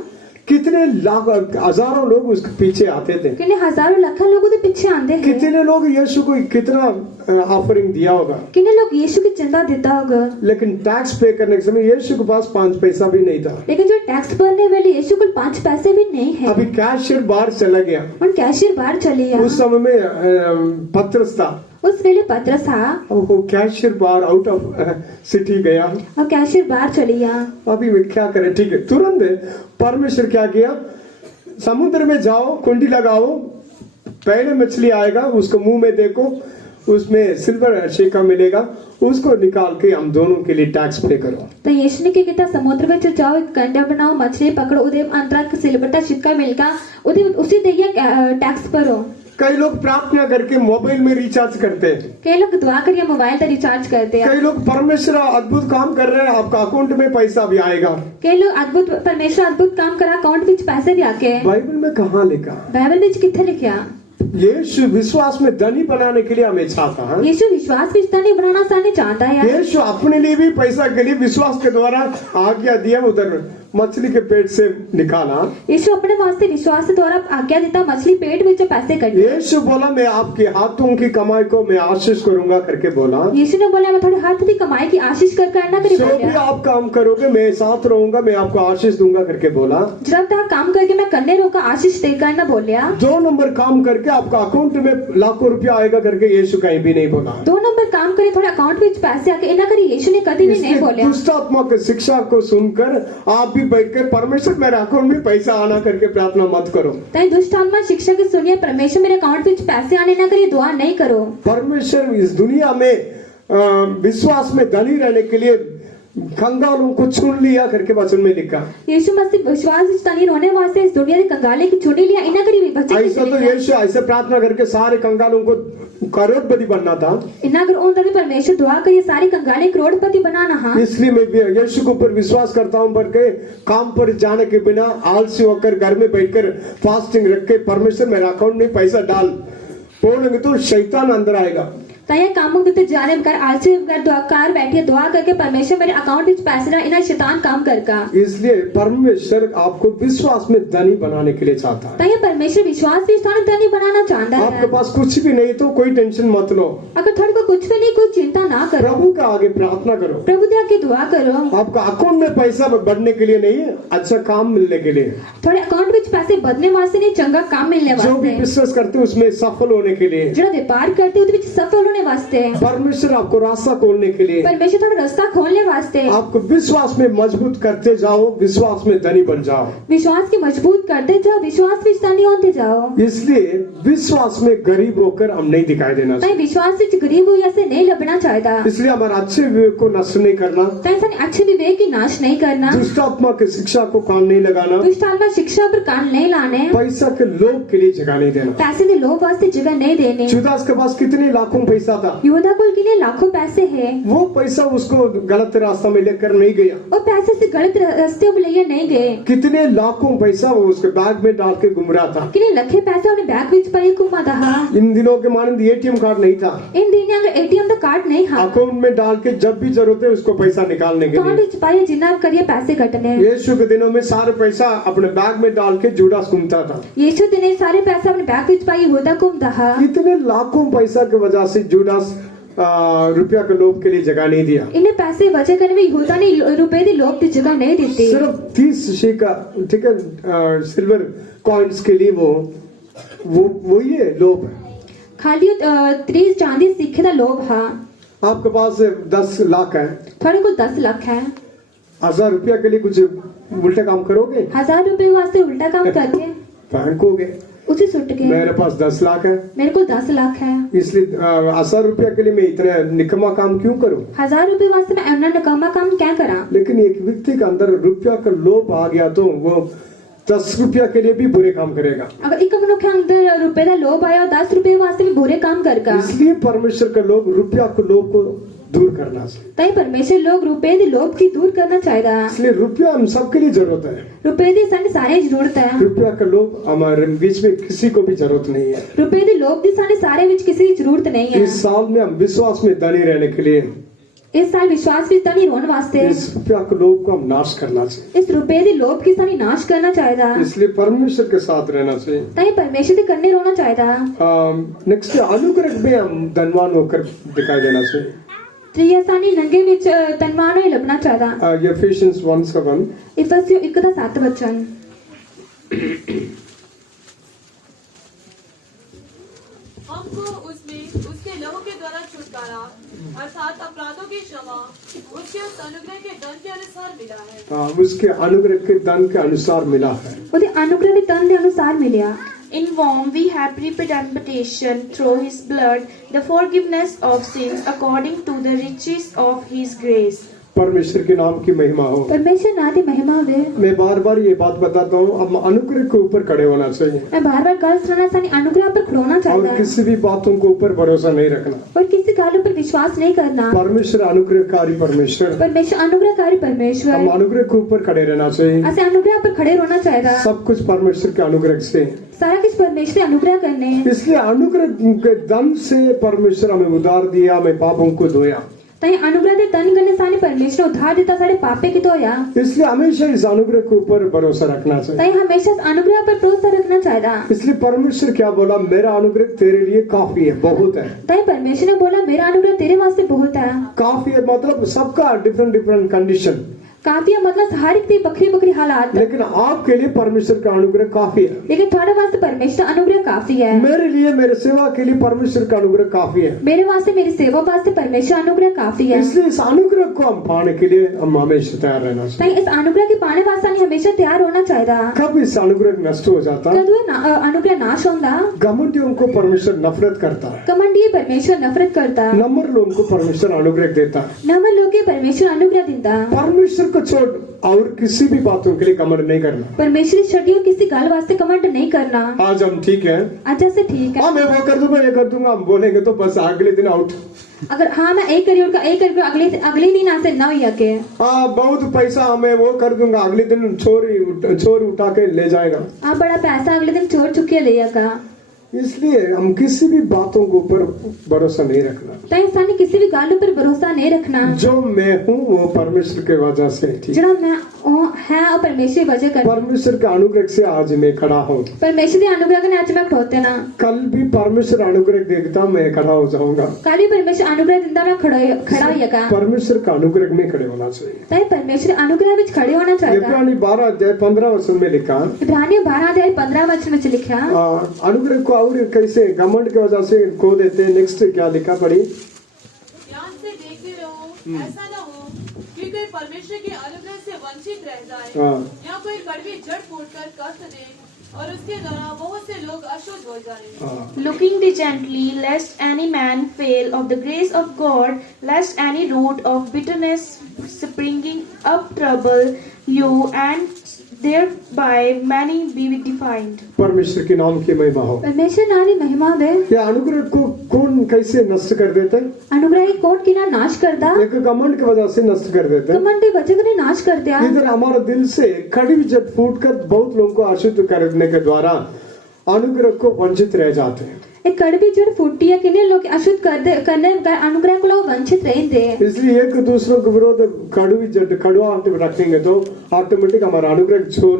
कितने लाख हजारों लोग उसके पीछे आते थे, कितने हजारों लाखों लोगों के पीछे आते हैं। कितने लोग यीशु को कितना ऑफरिंग दिया होगा, कितने लोग यीशु की चंदा देता होगा। लेकिन टैक्स पे करने के समय यीशु के पास 5 पैसा भी नहीं था। लेकिन जो टैक्स भरने वाले यीशु को 5 पैसे भी नहीं है। अभी कैशियर बाहर चला गया, और कैशियर बाहर चले गया। उस समय में पत्रस था, उस वेले पत्रस था, वो कैशियर बाहर आउट ऑफ सिटी गया, और कैशियर बाहर चले गया। अभी मैं क्या करें? ठीक है, तुरंत परमेश्वर क्या किया, समुद्र में जाओ, कुंडी लगाओ, पहले मछली आएगा, उसको मुंह में देखो, उसमें सिल्वर सिक्का मिलेगा, उसको निकाल के हम दोनों के लिए टैक्स पे करो। तो यीशु ने क्या किया? समुद्र में जाओ, एक कंडा बनाओ, मछली पकड़ो, उदे अंतरा सिल्वर का सिक्का मिलेगा, उदे उसी देइए टैक्स भरो। कई लोग प्रार्थना करके मोबाइल में रिचार्ज करते हैं। कई लोग दुआ करिए मोबाइल पर रिचार्ज करते हैं। कई लोग परमेश्वर अद्भुत काम कर रहे हैं, आपका अकाउंट में पैसा भी आएगा। कई लोग अद्भुत परमेश्वर अद्भुत काम करा अकाउंट विच पैसे भी आके बाइबल में कहाँ लिखा? बाइबल विच किथे लिखिया? यीशु विश्वास में धनी बनाने के लिए हमें चाहता है। यीशु विश्वास विच धनी बनाना साने चाहता है यार। यीशु अपने लिए भी पैसा के लिए विश्वास के द्वारा आज्ञा दिया, उधर मछली के पेट से निकाला। यीशु अपने वास्ते विश्वास के द्वारा आज्ञा देता, मछली पेट विच पैसे कटे। यीशु बोला मैं आपके हाथों की कमाई को मैं आशीष करूंगा करके बोला। यीशु ने बोला मैं थोड़े हाथ की कमाई की आशीष करना करी जो भी बोलिया। आप काम करोगे मैं साथ रहूंगा, मैं आपको आशीष दूंगा करके बोला। जब तक काम करके मैं करने रोका आशीष दे करना बोलिया। 2 नंबर काम करके आपका अकाउंट में लाखों रुपया आएगा करके यीशु कहीं भी नहीं बोला। 2 नंबर काम करे थोड़े अकाउंट विच पैसे आके इना करी यीशु ने कभी भी नहीं इसलिए बोलिया। दुष्ट आत्मा की शिक्षा को सुनकर आप भी बैठकर परमेश्वर मेरे अकाउंट में पैसा आना करके प्रार्थना मत करो। ताई दुष्ट आत्मा शिक्षा की सुनिए, परमेश्वर मेरे अकाउंट विच पैसे आने ना करिए दुआ नहीं करो। परमेश्वर इस दुनिया में विश्वास में धनी रहने के लिए कंगालों को चुन लिया करके वचन में लिखा। यीशु मसीह विश्वास विच धनी होने वास्ते इस दुनिया के कंगाले की चुनी लिया इना करी बच्चे ऐसा तो यीशु ऐसे प्रार्थना करके सारे कंगालों को करोड़पति बनना था। इना अगर उन तरह परमेश्वर दुआ करिए सारे कंगाले करोड़पति बनाना। हाँ इसलिए मैं यीशु के ऊपर विश्वास करता हूँ, पर के काम पर जाने के बिना आलसी होकर घर में बैठकर फास्टिंग रख के परमेश्वर मेरा अकाउंट में पैसा डाल बोलेंगे तो शैतान अंदर आएगा। तय कामों के जाने कर आलसी कर दुआ कार बैठिए दुआ करके परमेश्वर मेरे अकाउंट विच पैसे ना इना शैतान काम करका। इसलिए परमेश्वर आपको विश्वास में धनी बनाने के लिए चाहता है। तय परमेश्वर विश्वास विच धनी बनाना चाहता है। आपके पास कुछ भी नहीं तो कोई टेंशन मत लो। अगर थोड़े को कुछ भी नहीं कोई चिंता ना करो, प्रभु के आगे प्रार्थना करो, प्रभु के आगे दुआ करो। आपका अकाउंट में पैसा बढ़ने के लिए नहीं, अच्छा काम मिलने के लिए। थोड़े अकाउंट विच पैसे बढ़ने वास्ते नहीं, चंगा काम मिलने जो भी वास्ते। बिजनेस करते उसमें सफल होने के लिए, जो व्यापार करते उस विच सफल होने वास्ते। परमेश्वर आपको रास्ता खोलने के लिए, परमेश्वर थोड़ा रास्ता खोलने वास्ते। आपको विश्वास में मजबूत करते जाओ, विश्वास में धनी बन जाओ। विश्वास की मजबूत करते जाओ, विश्वास विच धनी होते जाओ। इसलिए विश्वास में गरीब होकर हम नहीं दिखाई देना तय विश्वास विच गरीब हुई ऐसे नहीं लबना चाहता। इसलिए हमारे अच्छे विवेक को नष्ट नहीं करना, तय सन अच्छे विवेक की नाश नहीं करना, दुष्ट आत्मा की शिक्षा को कान नहीं लगाना, दुष्ट आत्मा शिक्षा पर कान नहीं लाने, पैसा के लोभ के लिए जगह नहीं देना। पैसे के लोभ वास्ते जगह नहीं देने। जुदास के पास कितने लाखों पैसा था, यहूदा कुल के लिए लाखों पैसे है, वो पैसा उसको गलत रास्ता में लेकर नहीं गया। और पैसे से गलत रास्ते पर लेके नहीं गए। कितने लाखों पैसा वो उसके बैग में डाल के घूम रहा था। कितने लखे पैसे उन्हें बैग विच पाए घुमा था। इन दिनों के मानंद एटीएम कार्ड नहीं था, इन दिनों अगर एटीएम का कार्ड नहीं था, अकाउंट में डाल के जब भी जरूरत है उसको पैसा निकालने के अकाउंट लिए। विच पाए जिन्ना करिए पैसे कटने। यीशु के दिनों में सारे पैसा अपने बैग में डाल के जुडास घूमता था। यीशु दिने सारे पैसे अपने बैग विच पाए यहूदा घूमता था। इतने लाखों पैसा की वजह से जुडास रुपया के लोभ के लिए जगह नहीं दिया। इन्हें पैसे बचा करने में यहूदा ने रुपए की लोभ की जगह नहीं दी। सिर्फ 30 शेका ठीक है सिल्वर कॉइन्स के लिए वो ये लोभ है। खाली 30 चांदी सिक्के का लोभ है। आपके पास 10 लाख है, थोड़े को 10 लाख है, 1000 रुपया के लिए कुछ उल्टा काम करोगे? 1000 रुपए वास्ते उल्टा काम करके फेंकोगे। उसे सुट के। मेरे पास 10 लाख है, मेरे को 10 लाख है, इसलिए 1000 रुपया के लिए मैं इतना निकम्मा काम क्यों करूं? 1000 रुपए वास्ते मैं अन्ना नकामा काम क्या करा। लेकिन एक व्यक्ति के अंदर रुपया का लोभ आ गया तो वो 10 रुपया के लिए भी बुरे काम करेगा। अगर एक मनुष्य के अंदर रुपए का लोभ आया 10 रुपए वास्ते भी बुरे काम करगा। इसलिए परमेश्वर का लोग रुपया के लोभ को दूर करना चाहिए। तई परमेश्वर लोग रुपए के लोभ की दूर करना चाहिए। इसलिए रुपया हम सबके लिए जरूरत है। रुपए की सन सारे जरूरत है। रुपया का लोभ हमारे बीच में किसी को भी जरूरत नहीं है। रुपए के लोभ की सन सारे विच किसी की जरूरत नहीं है। इस साल में हम विश्वास में धनी रहने के लिए इस साल विश्वास की धनी होने वास्ते इस रुपया के लोभ को हम नाश करना चाहिए। इस रुपए के लोभ की सन नाश करना चाहिए। इसलिए परमेश्वर के साथ रहना चाहिए। तई परमेश्वर के करने रोना चाहिए। नेक्स्ट अनुग्रह में हम धनवान होकर दिखाई देना चाहिए। त्रियसानी नंगे विच तनवान ही लबना चाहिए। एफिशिएंस 1:7 इफिसियों 1:7 वचन। हमको उसमें उसके लहू के द्वारा छुटकारा अर्थात अपराधों की क्षमा उसके उस अनुग्रह के धन के अनुसार मिला है। उसके अनुग्रह के धन के अनुसार मिला है। उसे अनुग्रह के धन के अनुसार मिला। In whom we have redemption through his blood, the forgiveness of sins according to the riches of his grace. परमेश्वर के नाम की महिमा हो। परमेश्वर नाम की महिमा होवे। मैं बार बार ये बात बताता हूँ, अब अनुग्रह के ऊपर खड़े होना चाहिए मैं बार बार गल सुनाना सानी अनुग्रह पर खड़ोना और चाहिए किसी भी बातों के ऊपर भरोसा नहीं रखना। और किसी गालों पर विश्वास नहीं करना। परमेश्वर अनुग्रहकारी परमेश्वर, परमेश्वर अनुग्रहकारी परमेश्वर। हम अनुग्रह के ऊपर खड़े रहना चाहिए। ऐसे अनुग्रह पर खड़े रहना चाहिए। सब कुछ परमेश्वर के अनुग्रह से, सारा कुछ परमेश्वर अनुग्रह करने। इसलिए अनुग्रह के धन से परमेश्वर हमें उधार दिया, हमें पापों को धोया। तई अनुग्रह दे तन करने सानी परमेश्वर उद्धार देता सारे पापे की धोया। इसलिए हमेशा इस अनुग्रह के ऊपर भरोसा रखना चाहिए। तई हमेशा इस अनुग्रह पर भरोसा रखना चाहिए। इसलिए परमेश्वर क्या बोला, मेरा अनुग्रह तेरे लिए काफी है, बहुत है। तई परमेश्वर ने बोला मेरा अनुग्रह तेरे वास्ते बहुत है। काफी है मतलब सबका डिफरेंट डिफरेंट कंडीशन, काफी है मतलब हर एक की बखरी बखरी हालात। लेकिन आपके लिए परमेश्वर का अनुग्रह काफी है। लेकिन थोड़े वास्ते परमेश्वर अनुग्रह काफी है। मेरे लिए, मेरे सेवा के लिए परमेश्वर का अनुग्रह काफी है। मेरे वास्ते मेरी सेवा वास्ते परमेश्वर अनुग्रह काफी है। इसलिए इस अनुग्रह को हम पाने के लिए हम हमेशा तैयार रहना चाहिए। तई इस अनुग्रह के पाने वास्ते नहीं हमेशा तैयार होना चाहिए। कब इस अनुग्रह नष्ट हो जाता, कदू अनुग्रह नाश होता। घमंडियों को परमेश्वर नफरत करता है, कमंडी परमेश्वर नफरत करता। नम्र लोगों को परमेश्वर अनुग्रह देता है। नमन लोग के परमेश्वर अनुग्रह देता। परमेश्वर को छोड़ और किसी भी बातों के लिए घमंड नहीं करना। परमेश्वर छड़ियों किसी गाल वास्ते कमेंट नहीं करना। आज हम ठीक है, अच्छा से ठीक है। हाँ मैं वो कर दूंगा, ये कर दूंगा, हम बोलेंगे तो बस अगले दिन आउट। अगर हाँ मैं एक करियर का एक करियर अगले दिन आसे ना हुआ के हाँ बहुत पैसा हमें वो कर दूंगा, अगले दिन चोर उठा के ले जाएगा। आप बड़ा पैसा अगले दिन चोर चुके ले का। इसलिए हम किसी भी बातों के ऊपर भरोसा नहीं रखना। तय इंसान किसी भी गाल पर भरोसा नहीं रखना। जो मैं हूँ वो परमेश्वर के वजह से ठीक। जड़ा मैं है और परमेश्वर वजह कर। परमेश्वर के अनुग्रह से आज मैं खड़ा हूँ। परमेश्वर के अनुग्रह के आज मैं खड़ोते ना। कल भी परमेश्वर अनुग्रह देखता मैं खड़ा हो जाऊंगा। कल भी परमेश्वर अनुग्रह दिंदा मैं खड़ा होगा। परमेश्वर का अनुग्रह में खड़े होना चाहिए। तय परमेश्वर अनुग्रह विच खड़े होना चाहिए। इब्रानी 12:15 में लिखा, इब्रानी 12:15 में लिखा, अनुग्रह को और कैसे घमंड की वजह से खो देते हैं। नेक्स्ट क्या लिखा पढ़ी, ध्यान से देखते रहो, ऐसा न हो कि कोई परमेश्वर के अनुग्रह से वंचित रह जाए या कोई कड़वी जड़ फूटकर कष्ट दे और उसके द्वारा बहुत से लोग अशुद्ध हो जाएं। Looking diligently, lest any man fail of the grace of God, lest any root of bitterness springing up trouble you, and thereby many be defined. परमेश्वर के नाम की महिमा हो। परमेश्वर नारी महिमा दे। या अनुग्रह को कौन कैसे नष्ट कर देते, अनुग्रह कौन की ना नाश करता। एक घमंड की वजह से नष्ट कर देते। कमंड की वजह से नाश कर दिया। इधर हमारा दिल से कड़ी जट फूट कर बहुत लोगों को अशुद्ध करने के द्वारा अनुग्रह को वंचित रह जाते हैं। एक कड़वी जड़ फूटी है किन्हें लोग अशुद्ध करने अनुग्रह को लोग वंचित रहेंगे। इसलिए एक दूसरों के विरोध कड़वी जट कड़वाहट रखेंगे तो ऑटोमेटिक हमारा अनुग्रह जो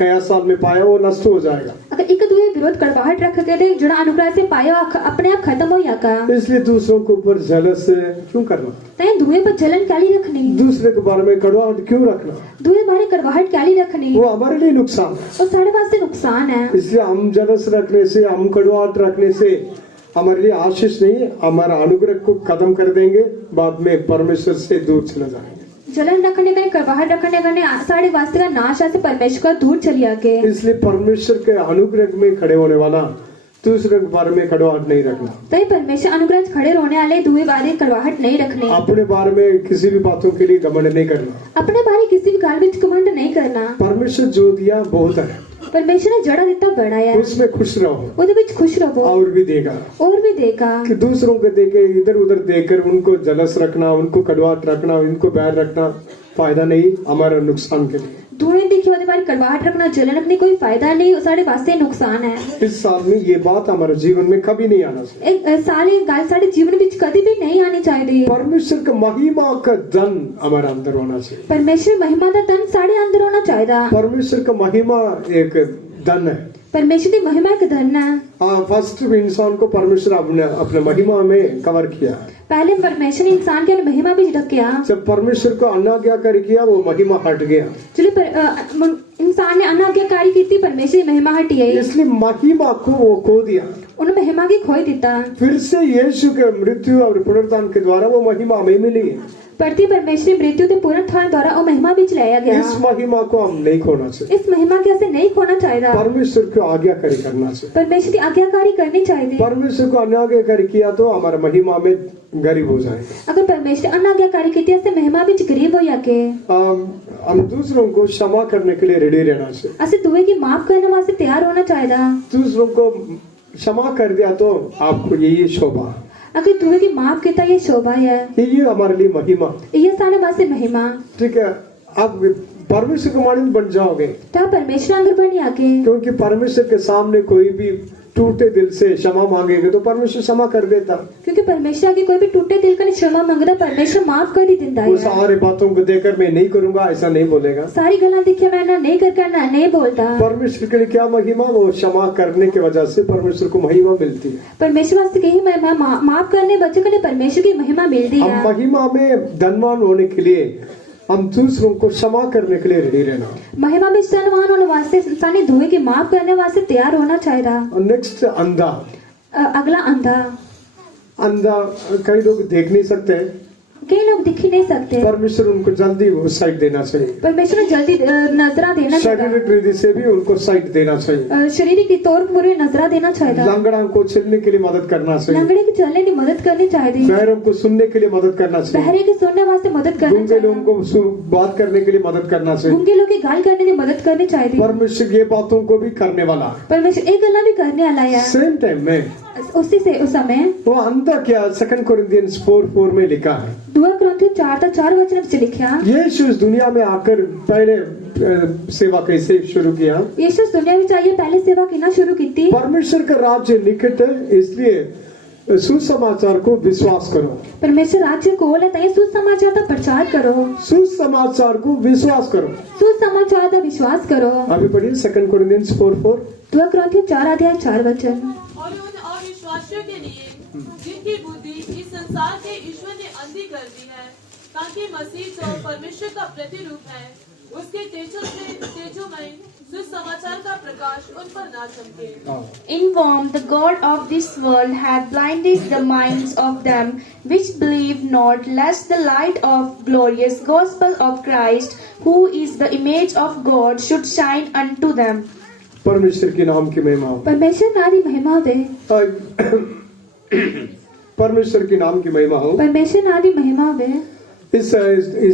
नया साल में पाया वो नष्ट हो जाएगा। अगर एक दूसरे विरोध कड़वाहट रख के दे जुड़ा अनुग्रह से पाया अपने आप खत्म हो जाएगा। इसलिए दूसरों के ऊपर जलस क्यों करना, तय धुएं पर जलन कैली रखनी, दूसरे के बारे में कड़वाहट क्यों रखना, धुएं बारे कड़वाहट कैली रखनी, वो हमारे लिए नुकसान है। और साढ़े वास्ते नुकसान है। इसलिए हम जलस रखने से, हम कड़वाहट रखने से हमारे लिए आशीष नहीं, हमारा अनुग्रह को खत्म कर देंगे, बाद में परमेश्वर से दूर चले जाएंगे। जलन रखने का कड़वाहट रखने का साढ़े वास्ते का नाश है, परमेश्वर का दूर चली आके। इसलिए परमेश्वर के अनुग्रह में खड़े होने वाला दूसरे के बारे में कड़वाहट नहीं रखना। तय परमेश्वर अनुग्रह खड़े रोने वाले दुए बारे कड़वाहट नहीं रखने। अपने बारे में किसी भी बातों के लिए घमंड नहीं करना। अपने बारे किसी भी गाल विच घमंड नहीं करना। परमेश्वर जो दिया बहुत है, परमेश्वर ने जड़ा दिता बढ़ाया, उसमें खुश रहो, ਉਹਦੇ ਵਿੱਚ खुश रहो, और भी देगा, और भी देगा। कि दूसरों को देके इधर उधर देकर उनको जलस रखना, उनको कड़वाहट रखना, उनको बैर रखना फायदा नहीं, हमारा नुकसान के लिए। धुएं देखिए ਉਹਦੇ बारे कड़वाहट रखना, जलन रखने कोई फायदा नहीं, साढ़े वास्ते नुकसान है। इस साल में ये बात हमारे जीवन में कभी नहीं आना चाहिए। एक साले गाल साढ़े जीवन ਵਿੱਚ कभी भी नहीं आनी चाहिए। परमेश्वर का महिमा का धन हमारे अंदर होना चाहिए। परमेश्वर महिमा का धन साढ़े अंदर होना चाहिए। परमेश्वर का महिमा एक धन है। परमेश्वर की महिमा एक धन है। हाँ, फर्स्ट इंसान को परमेश्वर अपने महिमा में कवर किया। पहले परमेश्वर ने इंसान के महिमा भी ढकिया। जब परमेश्वर को अनाज्ञाकारी किया वो महिमा हट गया। चलो इंसान ने अनाज्ञाकारी की थी, परमेश्वर की महिमा हटी है, इसलिए महिमा को वो खो दिया। उन्हें महिमा की खोई देता। फिर से यीशु के मृत्यु और पुनरुत्थान के द्वारा वो महिमा हमें मिली है। परती परमेश्वरी मृत्यु ते पुनरुत्थान द्वारा और महिमा विच लाया गया इस महिमा को हम नहीं खोना चाहिए। इस महिमा के ऐसे नहीं खोना चाहिए परमेश्वर को आज्ञाकारी करना चाहिए। परमेश्वर की आज्ञाकारी करनी चाहिए परमेश्वर को अनाज्ञाकारी किया तो हमारा महिमा में गरीब हो जाएगा। अगर परमेश्वर अनाज्ञाकारी की से महिमा विच गरीब हो जाके हम दूसरों को क्षमा करने के लिए रेडी रहना चाहिए। असे दुए की माफ करने वास्ते तैयार होना चाहिए। दूसरों को क्षमा कर दिया तो आपको यही शोभा, अगर दुए की माफ किया ये शोभा है, ये हमारे लिए महिमा। ये सारे वास्ते महिमा। ठीक है, आप परमेश्वर के मानव बन जाओगे तो परमेश्वर अंदर बन आके, क्योंकि परमेश्वर के सामने कोई भी टूटे दिल से क्षमा मांगेगे तो परमेश्वर क्षमा कर देता। क्योंकि परमेश्वर आगे कोई भी टूटे दिल का क्षमा मांगता परमेश्वर माफ कर ही देता वो है। सारे बातों को देखकर मैं नहीं करूंगा ऐसा नहीं बोलेगा। सारी गल्ला देखिए मैं ना नहीं करके ना नहीं बोलता। परमेश्वर के लिए क्या महिमा, वो क्षमा करने की वजह से परमेश्वर को महिमा मिलती है। परमेश्वर वास्ते कही मैं माफ करने बच्चों के लिए परमेश्वर की महिमा मिलती हम है। महिमा में धनवान होने के लिए हम दूसरों को क्षमा करने के लिए रेडी रहना। महिमा में धनवान होने वास्ते सानी धुए की माफ करने वास्ते तैयार होना चाहिए। और नेक्स्ट अंधा। अगला अंधा। अंधा कई लोग देख नहीं सकते, कई लोग दिख ही नहीं सकते। परमेश्वर उनको जल्दी वो साइट देना चाहिए। परमेश्वर ने जल्दी नजरा देना शारीरिक रीति से भी उनको साइट देना चाहिए। शारीरिक तौर पर पूरे नजरा देना चाहिए। लंगड़ा को चलने के लिए मदद करना चाहिए। लंगड़े को चलने की मदद करनी चाहिए। बहरों को सुनने के लिए मदद करना चाहिए। बहरे के सुनने वास्ते मदद करना गूंगे चाहिए। लोगों को बात करने के लिए मदद करना चाहिए। गूंगे लोग की गाल करने की मदद करनी चाहिए। परमेश्वर ये बातों को भी करने वाला है। परमेश्वर एक गल्ला भी करने वाला है। सेम टाइम में उसी से उस समय वो अंधा क्या 2 कोरिन्थियंस 4:4 में लिखा है। 2 कोरिन्थियों 4:4 वचन से लिखा, यीशु इस दुनिया में आकर पहले सेवा कैसे शुरू किया। यीशु दुनिया में चाहिए पहले सेवा करना शुरू की थी। परमेश्वर का राज्य निकट है, इसलिए सुसमाचार को विश्वास करो। परमेश्वर राज्य को है सुसमाचार का प्रचार करो। सुसमाचार को विश्वास करो। सुसमाचार का विश्वास करो। अभी पढ़िए 2 कोरिन्थियंस 4:4। 2 कोरिन्थियों 4:4 वचन। और उन अविश्वासियों के लिए जिनकी बुद्धि इस संसार के ईश्वर ने अंधी कर दी है, ताकि मसीह जो परमेश्वर का प्रतिरूप है उसके तेजोमय सुसमाचार का प्रकाश उन पर ना चमके। In whom the God of this world hath blinded the minds of them which believe not, lest the light of glorious gospel of Christ, who is the image of God, should shine unto them. परमेश्वर के नाम की महिमा हो। परमेश्वर नारी महिमा दे। परमेश्वर के नाम की महिमा हो। परमेश्वर नारी महिमा दे। इस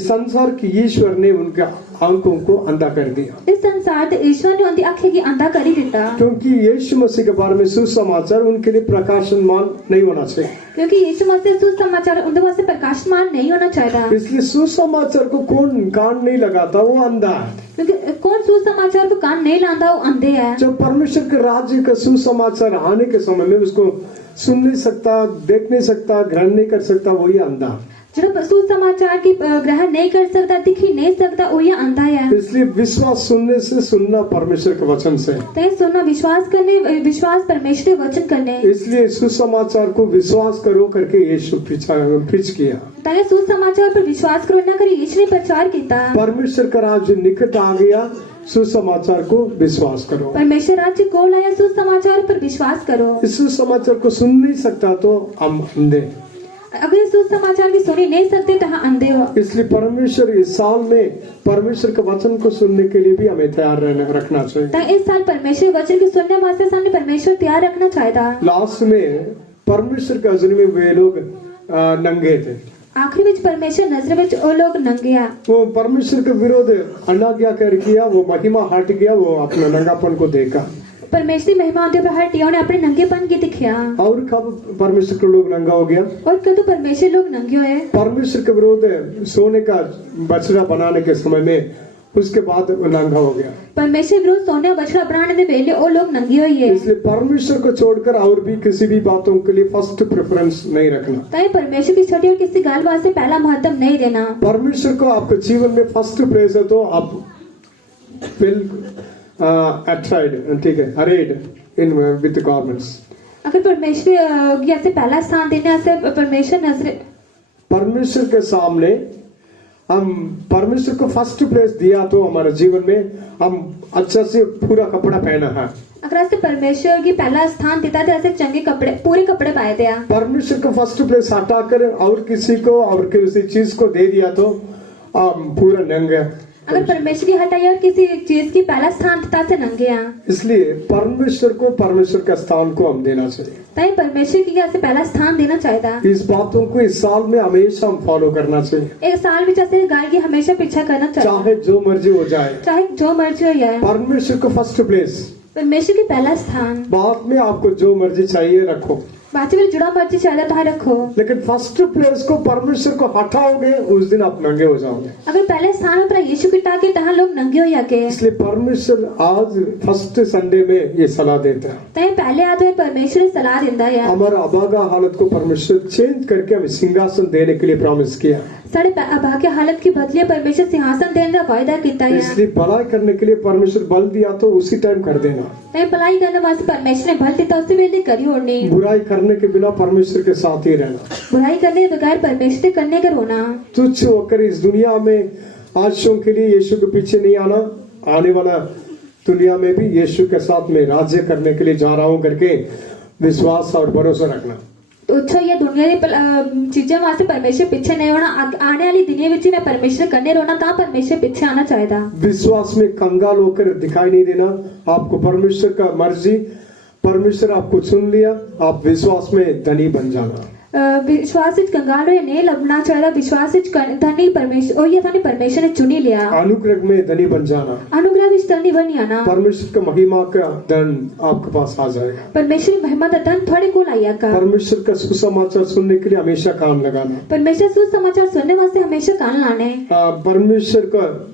संसार की ईश्वर ने उनके आंखों को अंधा कर दिया। इस संसार के ईश्वर ने उनकी आंखें की अंधा कर ही देता। क्योंकि यीशु मसीह के बारे में सुसमाचार उनके लिए प्रकाशमान नहीं होना चाहिए। क्योंकि यीशु मसीह सुसमाचार उनके वास्ते प्रकाशमान नहीं होना चाहिए। इसलिए सुसमाचार को कौन कान नहीं लगाता वो अंधा है। क्योंकि कौन सुसमाचार को कान नहीं लाता वो अंधे है। जब परमेश्वर के राज्य का सुसमाचार आने के समय में उसको सुन नहीं सकता, देख नहीं सकता, ग्रहण नहीं कर सकता, वही अंधा। जो सुसमाचार की ग्रहण नहीं कर सकता, दिख ही नहीं सकता, वो ये अंधा है। इसलिए विश्वास सुनने से, सुनना परमेश्वर के वचन से। तो सुनना विश्वास करने, विश्वास परमेश्वर के वचन करने। इसलिए सुसमाचार को विश्वास करो करके यीशु प्रीच किया। ताकि सुसमाचार पर विश्वास करो ना करे यीशु ने प्रचार किया। परमेश्वर का राज्य निकट आ गया, सुसमाचार को विश्वास करो। परमेश्वर राज्य को लाया, सुसमाचार पर विश्वास करो। इस सुसमाचार को सुन नहीं सकता तो हम अंधे। अगर सुसमाचार की सुनी नहीं सकते तो हाँ अंधे हो। इसलिए परमेश्वर इस साल में परमेश्वर के वचन को सुनने के लिए भी हमें तैयार रखना चाहिए। तो इस साल परमेश्वर वचन की सुनने वास्ते सामने परमेश्वर तैयार रखना चाहिए। लास्ट में परमेश्वर के अजून में वे लोग नंगे थे। आखिरी में परमेश्वर नजर में वो लोग नंगे हैं। वो परमेश्वर के विरोध अनाज्ञाकारी किया, वो महिमा हट गया, वो अपना नंगापन को देखा। परमेश्वर की महिमा उनके ऊपर हटी, उन्हें अपने नंगेपन की दिखा। और कब परमेश्वर के लोग नंगा हो गया? और कब तो परमेश्वर लोग नंगे हुए। परमेश्वर के विरोध सोने का बछड़ा बनाने के समय में, उसके बाद नंगा हो गया। परमेश्वर विरोध सोने बछड़ा बनाने के पहले वो लोग नंगे हुए है। इसलिए परमेश्वर को छोड़कर और भी किसी भी बातों के लिए फर्स्ट प्रेफरेंस नहीं रखना। ताकि परमेश्वर की छठी और किसी गाल वास्ते पहला महत्व नहीं देना। परमेश्वर को आपके जीवन में फर्स्ट प्लेस है तो आप ठीक है, अरेड इन विद गारमेंट्स। अगर परमेश्वर जैसे पहला स्थान देने से परमेश्वर नजर परमेश्वर के सामने हम परमेश्वर को फर्स्ट प्लेस दिया तो हमारे जीवन में हम अच्छा से पूरा कपड़ा पहना है। अगर ऐसे परमेश्वर की पहला स्थान देता तो ऐसे चंगे कपड़े पूरे कपड़े पाए थे। परमेश्वर को फर्स्ट प्लेस हटाकर और किसी को और किसी चीज को दे दिया तो पूरा नंगे। अगर परमेश्वर की हटाई और किसी चीज की पहला स्थान देता से नंगे हैं। इसलिए परमेश्वर को परमेश्वर का स्थान को हम देना चाहिए। ताई परमेश्वर की ऐसे पहला स्थान देना चाहिए। इस बातों को इस साल में हमेशा हम फॉलो करना चाहिए। एक साल में जैसे गाय की हमेशा पीछा करना चाहिए, चाहे जो मर्जी हो जाए, चाहे जो मर्जी हो जाए। परमेश्वर को फर्स्ट प्लेस, परमेश्वर की पहला स्थान। बाद में आपको जो मर्जी चाहिए रखो, बाकी में जुड़ा मर्जी चाहिए तो रखो, लेकिन फर्स्ट प्लेस को परमेश्वर को हटाओगे उस दिन आप नंगे हो जाओगे। अगर पहले स्थान पर यीशु की टाके तहां लोग नंगे हो जाके। इसलिए परमेश्वर आज फर्स्ट संडे में ये सलाह देता है। तय पहले आते परमेश्वर सलाह देता है। हमारा अभागा हालत को परमेश्वर चेंज करके हमें सिंहासन देने के लिए प्रॉमिस किया। साढ़े अभाग्य हालत की बदले परमेश्वर सिंहासन देने का वायदा किया है। इसलिए भलाई करने के लिए परमेश्वर बल दिया तो उसी टाइम कर देना। तय भलाई करने वास्ते परमेश्वर ने बल दिया उसी वेले करी होनी। बुराई करने के बिना परमेश्वर के साथ ही रहना, बुराई करने के बगैर परमेश्वर करने का रोना। तुच्छ होकर इस दुनिया में आशयों के लिए यीशु के पीछे नहीं आना, आने वाला दुनिया में भी यीशु के साथ में राज्य करने के लिए जा रहा हूँ करके विश्वास और भरोसा रखना। तो अच्छा ये दुनिया की चीजें वास्ते परमेश्वर पीछे नहीं होना। आने वाली दुनिया में मैं परमेश्वर करने रोना था, परमेश्वर पीछे आना चाहिए। विश्वास में कंगाल होकर दिखाई नहीं देना। आपको परमेश्वर का मर्जी, परमेश्वर आपको चुन लिया, आप विश्वास में धनी बन जाना। विश्वास कंगाल नहीं लगना चाहिए। विश्वास धनी परमेश्वर और ये धनी परमेश्वर ने चुनी लिया। अनुग्रह में धनी बन जाना, अनुग्रह विच धनी बन आना। परमेश्वर का महिमा का धन आपके पास आ जाएगा। परमेश्वर महिमा का धन थोड़े को लाया का। परमेश्वर का सुसमाचार सुनने के लिए हमेशा कान लगाना। परमेश्वर सुसमाचार सुनने वास्ते हमेशा कान लाने। परमेश्वर का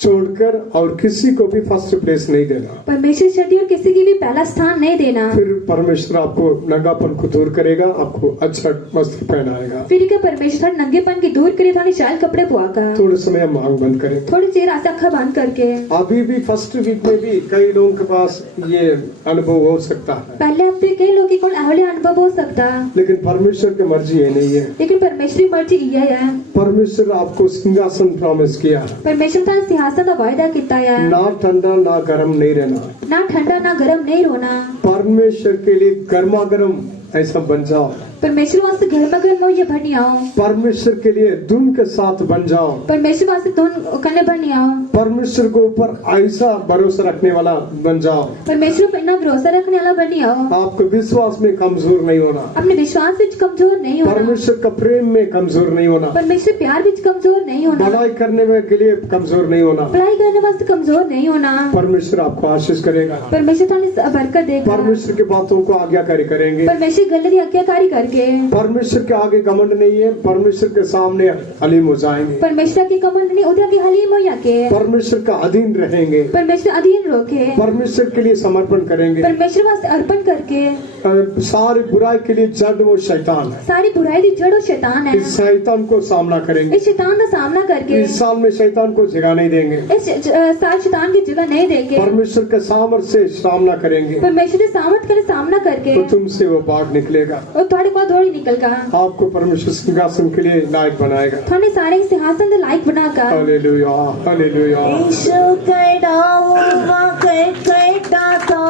छोड़कर और किसी को भी फर्स्ट प्लेस नहीं देना। परमेश्वर छठी और किसी की भी पहला स्थान नहीं देना। फिर परमेश्वर आपको नंगापन को दूर करेगा, आपको अच्छा वस्त्र पहनाएगा। फिर क्या परमेश्वर नंगेपन की दूर करे थाने शाल कपड़े पुआगा। थोड़े समय मांग बंद करें, थोड़ी देर आंखें बंद करके। अभी भी फर्स्ट वीक में भी कई लोगों के पास ये अनुभव हो सकता है। पहले हफ्ते कई लोगों को अहले अनुभव हो सकता, लेकिन परमेश्वर की मर्जी ये नहीं है। लेकिन परमेश्वर की मर्जी यह है। परमेश्वर आपको सिंहासन प्रॉमिस किया है। परमेश्वर का सिंहासन का वायदा किया है। ना ठंडा ना गर्म नहीं रहना, ना ठंडा ना गर्म नहीं रोना। परमेश्वर के लिए गर्मा गर्म ऐसा बन जाओ। परमेश्वर वास्ते गर्मा गर्म ये बनी आओ। परमेश्वर के लिए धुन के साथ बन जाओ। परमेश्वर वास्ते धुन करने बनी आओ। परमेश्वर के ऊपर ऐसा भरोसा रखने वाला बन जाओ। परमेश्वर पर इतना भरोसा रखने वाला बनी आओ। आपको विश्वास में कमजोर नहीं होना, अपने विश्वास विच कमजोर नहीं होना। परमेश्वर का प्रेम में कमजोर नहीं होना, परमेश्वर प्यार विच कमजोर नहीं होना। भलाई करने में के लिए कमजोर नहीं होना। भलाई करने वास्ते कमजोर नहीं होना। परमेश्वर आपको आशीष करेगा। परमेश्वर थाने बरकत देगा। परमेश्वर की बातों को आज्ञाकारी करेंगे। परमेश्वर गले की आज्ञाकारी करके। परमेश्वर के आगे घमंड नहीं है, परमेश्वर के सामने हलीम हो जाएंगे। परमेश्वर की कमंड नहीं उधर की हलीम हो जाके। परमेश्वर का अधीन रहेंगे। परमेश्वर अधीन रोके। परमेश्वर के लिए समर्पण करेंगे। परमेश्वर वास्ते अर्पण करके। सारी बुराई के लिए जड़ वो शैतान है। सारी बुराई की जड़ वो शैतान है। इस शैतान को सामना करेंगे। इस शैतान का सामना करके। इस साल में शैतान को जगह नहीं देंगे। इस साल शैतान की जगह नहीं देंगे। परमेश्वर के सामर्थ्य से सामना करेंगे। परमेश्वर के सामर्थ्य का सामना करके। तो तुमसे वो भाग निकलेगा और थोड़े को थोड़ी निकलगा। आपको परमेश्वर सिंहासन के लिए लायक बनाएगा। थोड़े सारे सिंहासन के लायक बनाकर। Hallelujah hallelujah. यीशु कैडाऊवा कैडाता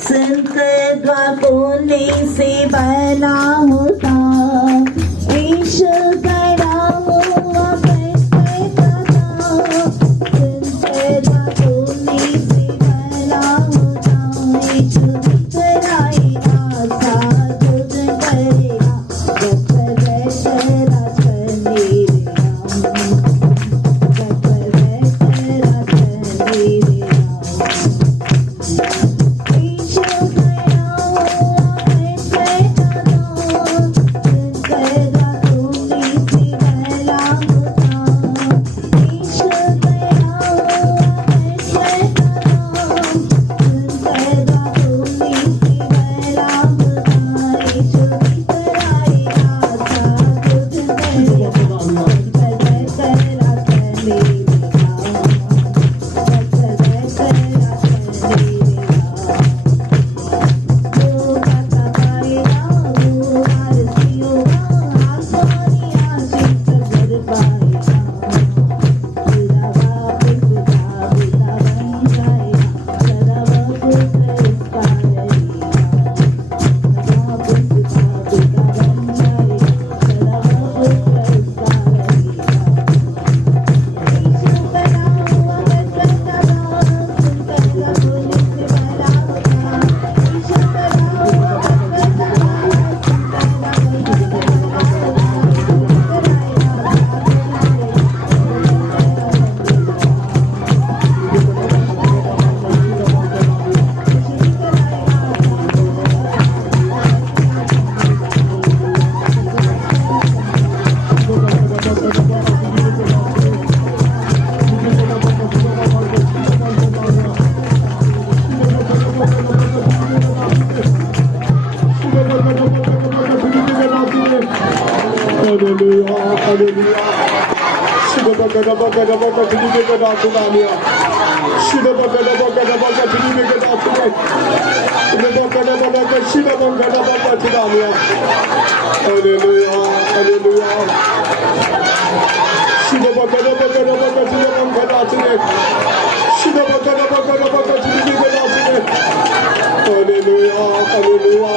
संत द्वार बोले से बना होता। यीशु कैडाऊवा कैडाता संत द्वार बोले से बना होता। यीशु कराई आशा तुझ करेगा जब राज करने हालेलुया हालेलुया शिदबा गदबा गदबा कठिनी में गदा सुनानिया शिदबा गदबा गदबा कठिनी में गदा सुने शिदबा गदबा शिदबा गदबा कठिनानिया हालेलुया हालेलुया शिदबा गदबा गदबा कठिनी में गदा सुने शिदबा गदबा गदबा कठिनी में गदा सुने hallelujah hallelujah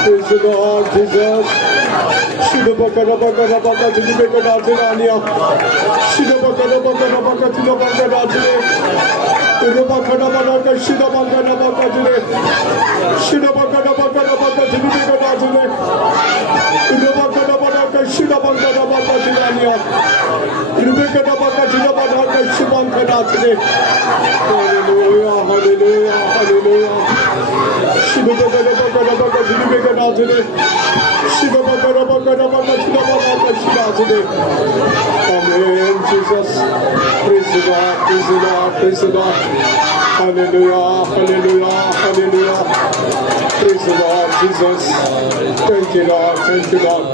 Praise the Lord Jesus. Shidaba kadaba kadaba kadaba kadaba kadaba Shidaba kadaba kadaba kadaba kadaba Shidaba kadaba kadaba Shidaba kadaba kadaba Shidaba kadaba kadaba kadaba Shidaba kadaba kadaba Shidaba kadaba kadaba Shidaba kadaba kadaba Shidaba kadaba Hallelujah, hallelujah, hallelujah. Shidaba kadaba kadaba kadaba kadaba Shidaba kadaba kadaba kadaba kadaba Amen, Jesus. Praise the Lord, praise the Lord, praise the Lord. Hallelujah, hallelujah, hallelujah. Praise the Lord, Jesus. Thank you, Lord, thank you, Lord.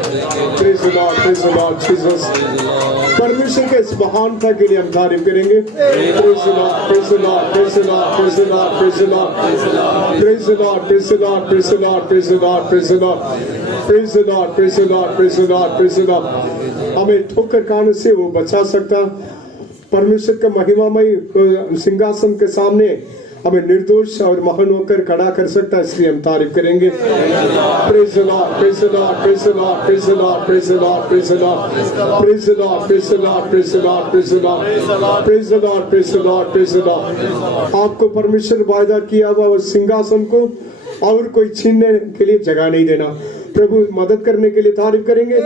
Praise the Lord, Jesus. परमेश्वर के इस महानता के लिए हम तारीफ करेंगे. Praise the Lord, praise the Lord, praise the Lord, praise the Lord, praise the Lord, praise the Lord, praise the Lord, praise the Lord, praise the Lord, praise the Lord, praise the Lord, praise the Lord, praise the Lord, praise the Lord. हमें ठोकर खाने से वो बचा सकता. परमेश्वर के महिमामय सिंहासन के सामने हमें निर्दोष और महान होकर खड़ा कर सकता है, इसलिए हम तारीफ करेंगे. Praise the Lord, praise the Lord, praise the Lord, praise the Lord, praise the Lord, praise the Lord, praise the Lord, praise the Lord, praise the Lord, praise the Lord, praise the Lord, praise the Lord, praise the Lord. आपको परमेश्वर वायदा किया हुआ उस सिंहासन को और कोई छीनने के लिए जगह नहीं देना. प्रभु मदद करने के लिए तारीफ करेंगे.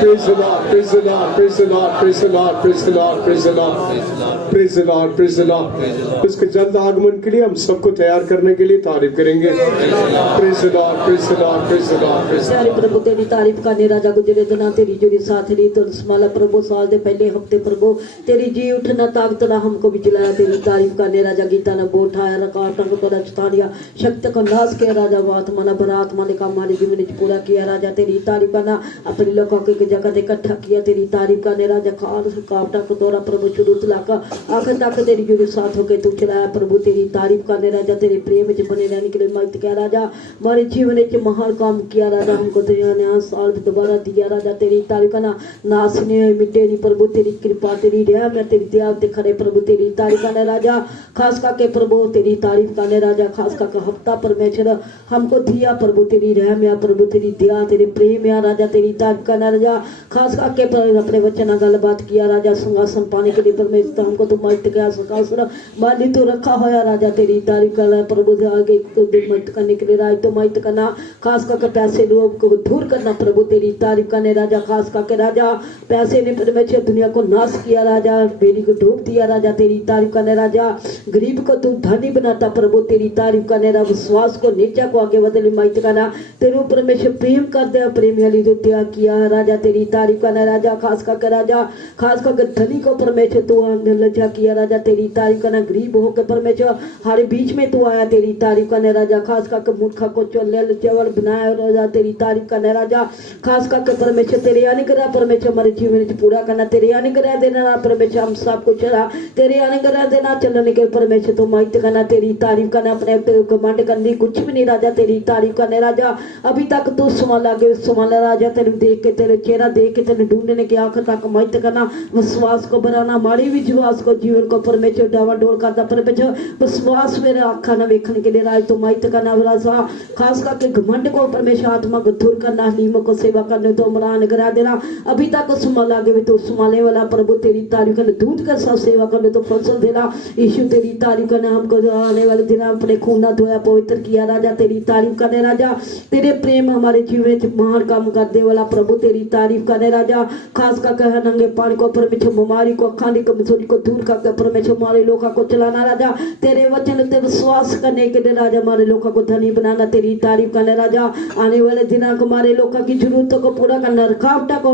Praise the Lord, praise the Lord, praise the Lord, praise the Lord, praise the Lord, praise the Lord, praise the Lord, praise the Lord. उसके जल्द आगमन के लिए हम सबको तैयार करने के लिए तारीफ करेंगे. Praise the Lord, praise the Lord, praise the Lord, praise the Lord. प्रभु तेरी तारीफ करने राजा गुजरे दिना तेरी जुड़ी साथ रही तो स्माला प्रभु साल दे पहले हफ्ते प्रभु तेरी जी उठना ताकत ना हमको भी चलाया. तेरी तारीफ करने राजा गीता ने बोठाया रकावटों को रचतानिया शक्ति को नाश किया राजा आत्मा ने बरात्मा ने काम हमारे जीवन में पूरा किया राजा. तेरी तारीफ करना अपने लोगों के जगह इकट्ठा किया. तेरी तारीफ करने राजा खान रुकावटा को तोरा प्रभु शुरू लाकर आखिर तक तेरी जुड़ी साथ होकर तू चलाया प्रभु. तेरी तारीफ करने राजा तेरे प्रेम में बने रहने के लिए मत किया राजा. हमारे जीवन में महान काम किया राजा. हमको तेरा नया साल दोबारा दिया राजा. तेरी तारीफ करना नासने मिटे नहीं प्रभु. तेरी कृपा तेरी दया में तेरी दया दिखरे प्रभु. तेरी तारीफ करने राजा खास करके प्रभु. तेरी तारीफ करने राजा खास करके हफ्ता परमेश्वर हमको दिया प्रभु. तेरी रहम या प्रभु तेरी दया तेरे प्रेम या राजा. तेरी तारीफ करना राजा खास करके अपने वचन गलबात किया राजा. सिंहासन पाने के लिए परमेश्वर हमको तो मत क्या सिंहासन माली तो रखा होया राजा. तेरी तारीफ करना प्रभु आगे तो मत करने के लिए राज तो मत करना खास करके पैसे लोग को दूर करना प्रभु. तेरी तारीफ करने राजा खास करके राजा पैसे ने परमेश्वर दुनिया को नाश किया राजा. बेड़ी को डूब दिया राजा. तेरी तारीफ करने राजा गरीब को तू धनी बनाता प्रभु. तेरी तारीफ करने राजा विश्वास को नीचा को आगे बदले मत करना. तेरे परमेश्वर प्रेम कर दे प्रेम वाली जो त्याग किया राजा. तेरी तारीफ करना राजा खास करके राजा खास करके धनी को परमेश्वर तू लज्जा किया राजा. तेरी तारीफ करना गरीब होकर परमेश्वर हमारे बीच में तू आया. तेरी तारीफ करने राजा खास करके मूर्खा को चोल चवल बनाया राजा. तेरी तारीफ करने राजा खास करके परमेश्वर तेरे अनुग्रह परमेश्वर हमारे जीवन में पूरा करना. तेरे अनुग्रह देना परमेश्वर हम सब कुछ तेरे अनुग्रह देना चलने के परमेश्वर तू मत करना. तेरी तारीफ करना अपने घमंड करनी कुछ भी नहीं राजा. तेरी तारीफ करने राजा अभी तक तू संभाला आगे संभाला राजा. तेरे देख के तेरे चेहरा देख के तेरे ढूंढने के आखिर तक मत करना. विश्वास को बढ़ाना हमारे विश्वास को जीवन को परमेश्वर डावाडोल करता परमेश्वर. विश्वास मेरे आँखा न देखने के लिए राज तो मत करना राजा. खास करके घमंड को परमेश्वर आत्मा को दूर करना. नीम को सेवा करने तो हमारा अनुग्रह देना. अभी तक संभाला आगे भी तो संभालने वाला प्रभु. तेरी तारीफ करने दूध का सब सेवा करने तो फसल देना. यीशु तेरी तारीफ करना हमको आने वाले दिन अपने खून ना धोया पवित्र किया राजा. तेरी तारीफ करने राजा तेरे प्रेम हमारे जीवन में महान काम करने वाला प्रभु. तेरी तारीफ करने राजा खास करके नंगे पानी को परमेश्वर बीमारी को खाने कमजोरी को दूर करके परमेश्वर हमारे लोगों को चलाना राजा. तेरे वचन पे विश्वास करने के लिए राजा हमारे लोगों को धनी बनाना. तेरी तारीफ करने राजा आने वाले दिनों को हमारे लोगों की जरूरतों को पूरा करना. रुकावटों को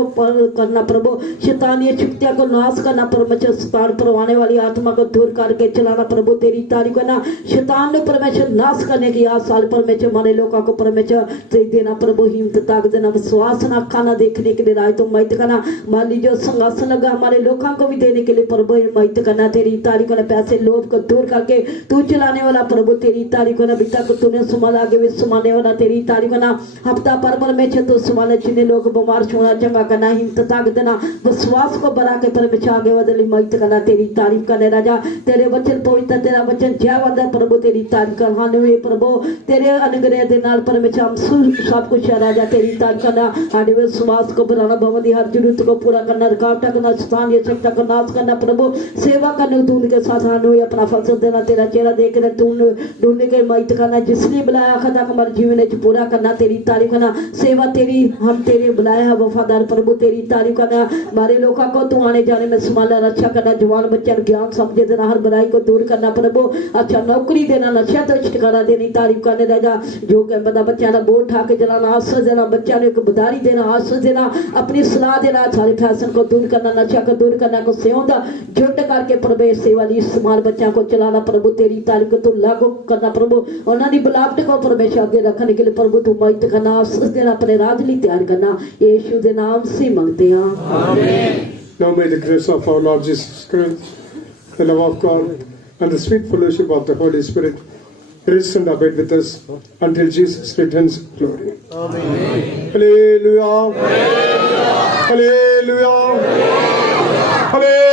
करना प्रभु. शैतानी शक्तियों को नाश करना परमेश्वर. शैतान परवाने वाली आत्मा को दूर करके चलाना प्रभु. तेरी तारीफ करना शैतान ने परमेश्वर नाश करने की आज साल परमेश्वर हमारे लोगों को परमेश्वर देना प्रभु. प्रभु हिम्मत ताकत देना, विश्वास ना खाना देखने के लिए राय तो मत करना। मान लीजिए संघर्ष लगा हमारे लोगों को भी देने के लिए प्रभु मत करना। तेरी तारीफ करना, पैसे लोभ को दूर करके तू चलाने वाला प्रभु तेरी तारीफ करना। अभी तक तूने संभाला, आगे भी संभालने वाला तेरी तारीफ करना। हफ्ता पर में छे तो संभाले, जिन्हें लोग बीमार छोड़ा चंगा करना, हिम्मत ताकत देना, विश्वास को बढ़ा के परमेश्वर आगे बदली मत करना। तेरी तारीफ करने राजा, तेरे वचन पवित्र, तेरा वचन जयवंत प्रभु तेरी तारीफ कर। हालेलुया प्रभु तेरे अनुग्रह दे नाल परमेश्वर हम सब कुछ है राजा तेरी तारीफ करना। हमारे विश्वास को बढ़ाना, भवन की हर जरूरत को पूरा करना, रुकावट करना, स्थानीय शक्ति का नाश करना प्रभु, सेवा करने तूने के साथ हालेलुया अपना फल देना, तेरा चेहरा देख कर तूने ढूंढने के मत करना, जिसने बुलाया खदा हमारे जीवन में पूरा करना। तेरी तारीफ करना, सेवा तेरी, हम तेरे बुलाया है वफादार प्रभु तेरी तारीफ करना। हमारे लोगों को तू आने जाने में संभालना, रक्षा करना, जवान बच्चे ज्ञान समझ देना, हर बुराई को दूर करना प्रभु, अच्छा नौकरी देना, नशा तो छुटकारा देनी तारीफ करने राजा। जो कि बड़ा बच्चा ना बोझ उठा के चलाना, आश्रय देना, बच्चा ने एक बुदारी देना, आश्रय देना, अपनी सलाह देना, सारे फैशन को दूर करना, नशा को दूर करना, को सेवदा झुंड करके प्रवेश सेवा दी इस्तेमाल बच्चा को चलाना प्रभु तेरी तारीफ को तू लागू करना प्रभु, उन्होंने बुलावट को परमेश्वर आगे रखने के लिए प्रभु तू मदद करना, आश्रय देना, अपने राज लिए तैयार करना, यीशु के नाम से मांगते हैं आमीन। Now may the grace of our Lord Jesus Christ, the love of God, and the sweet fellowship of the Holy Spirit rest and abide with us until Jesus returns in glory. Amen. Hallelujah. Hallelujah. Hallelujah. Hallelujah.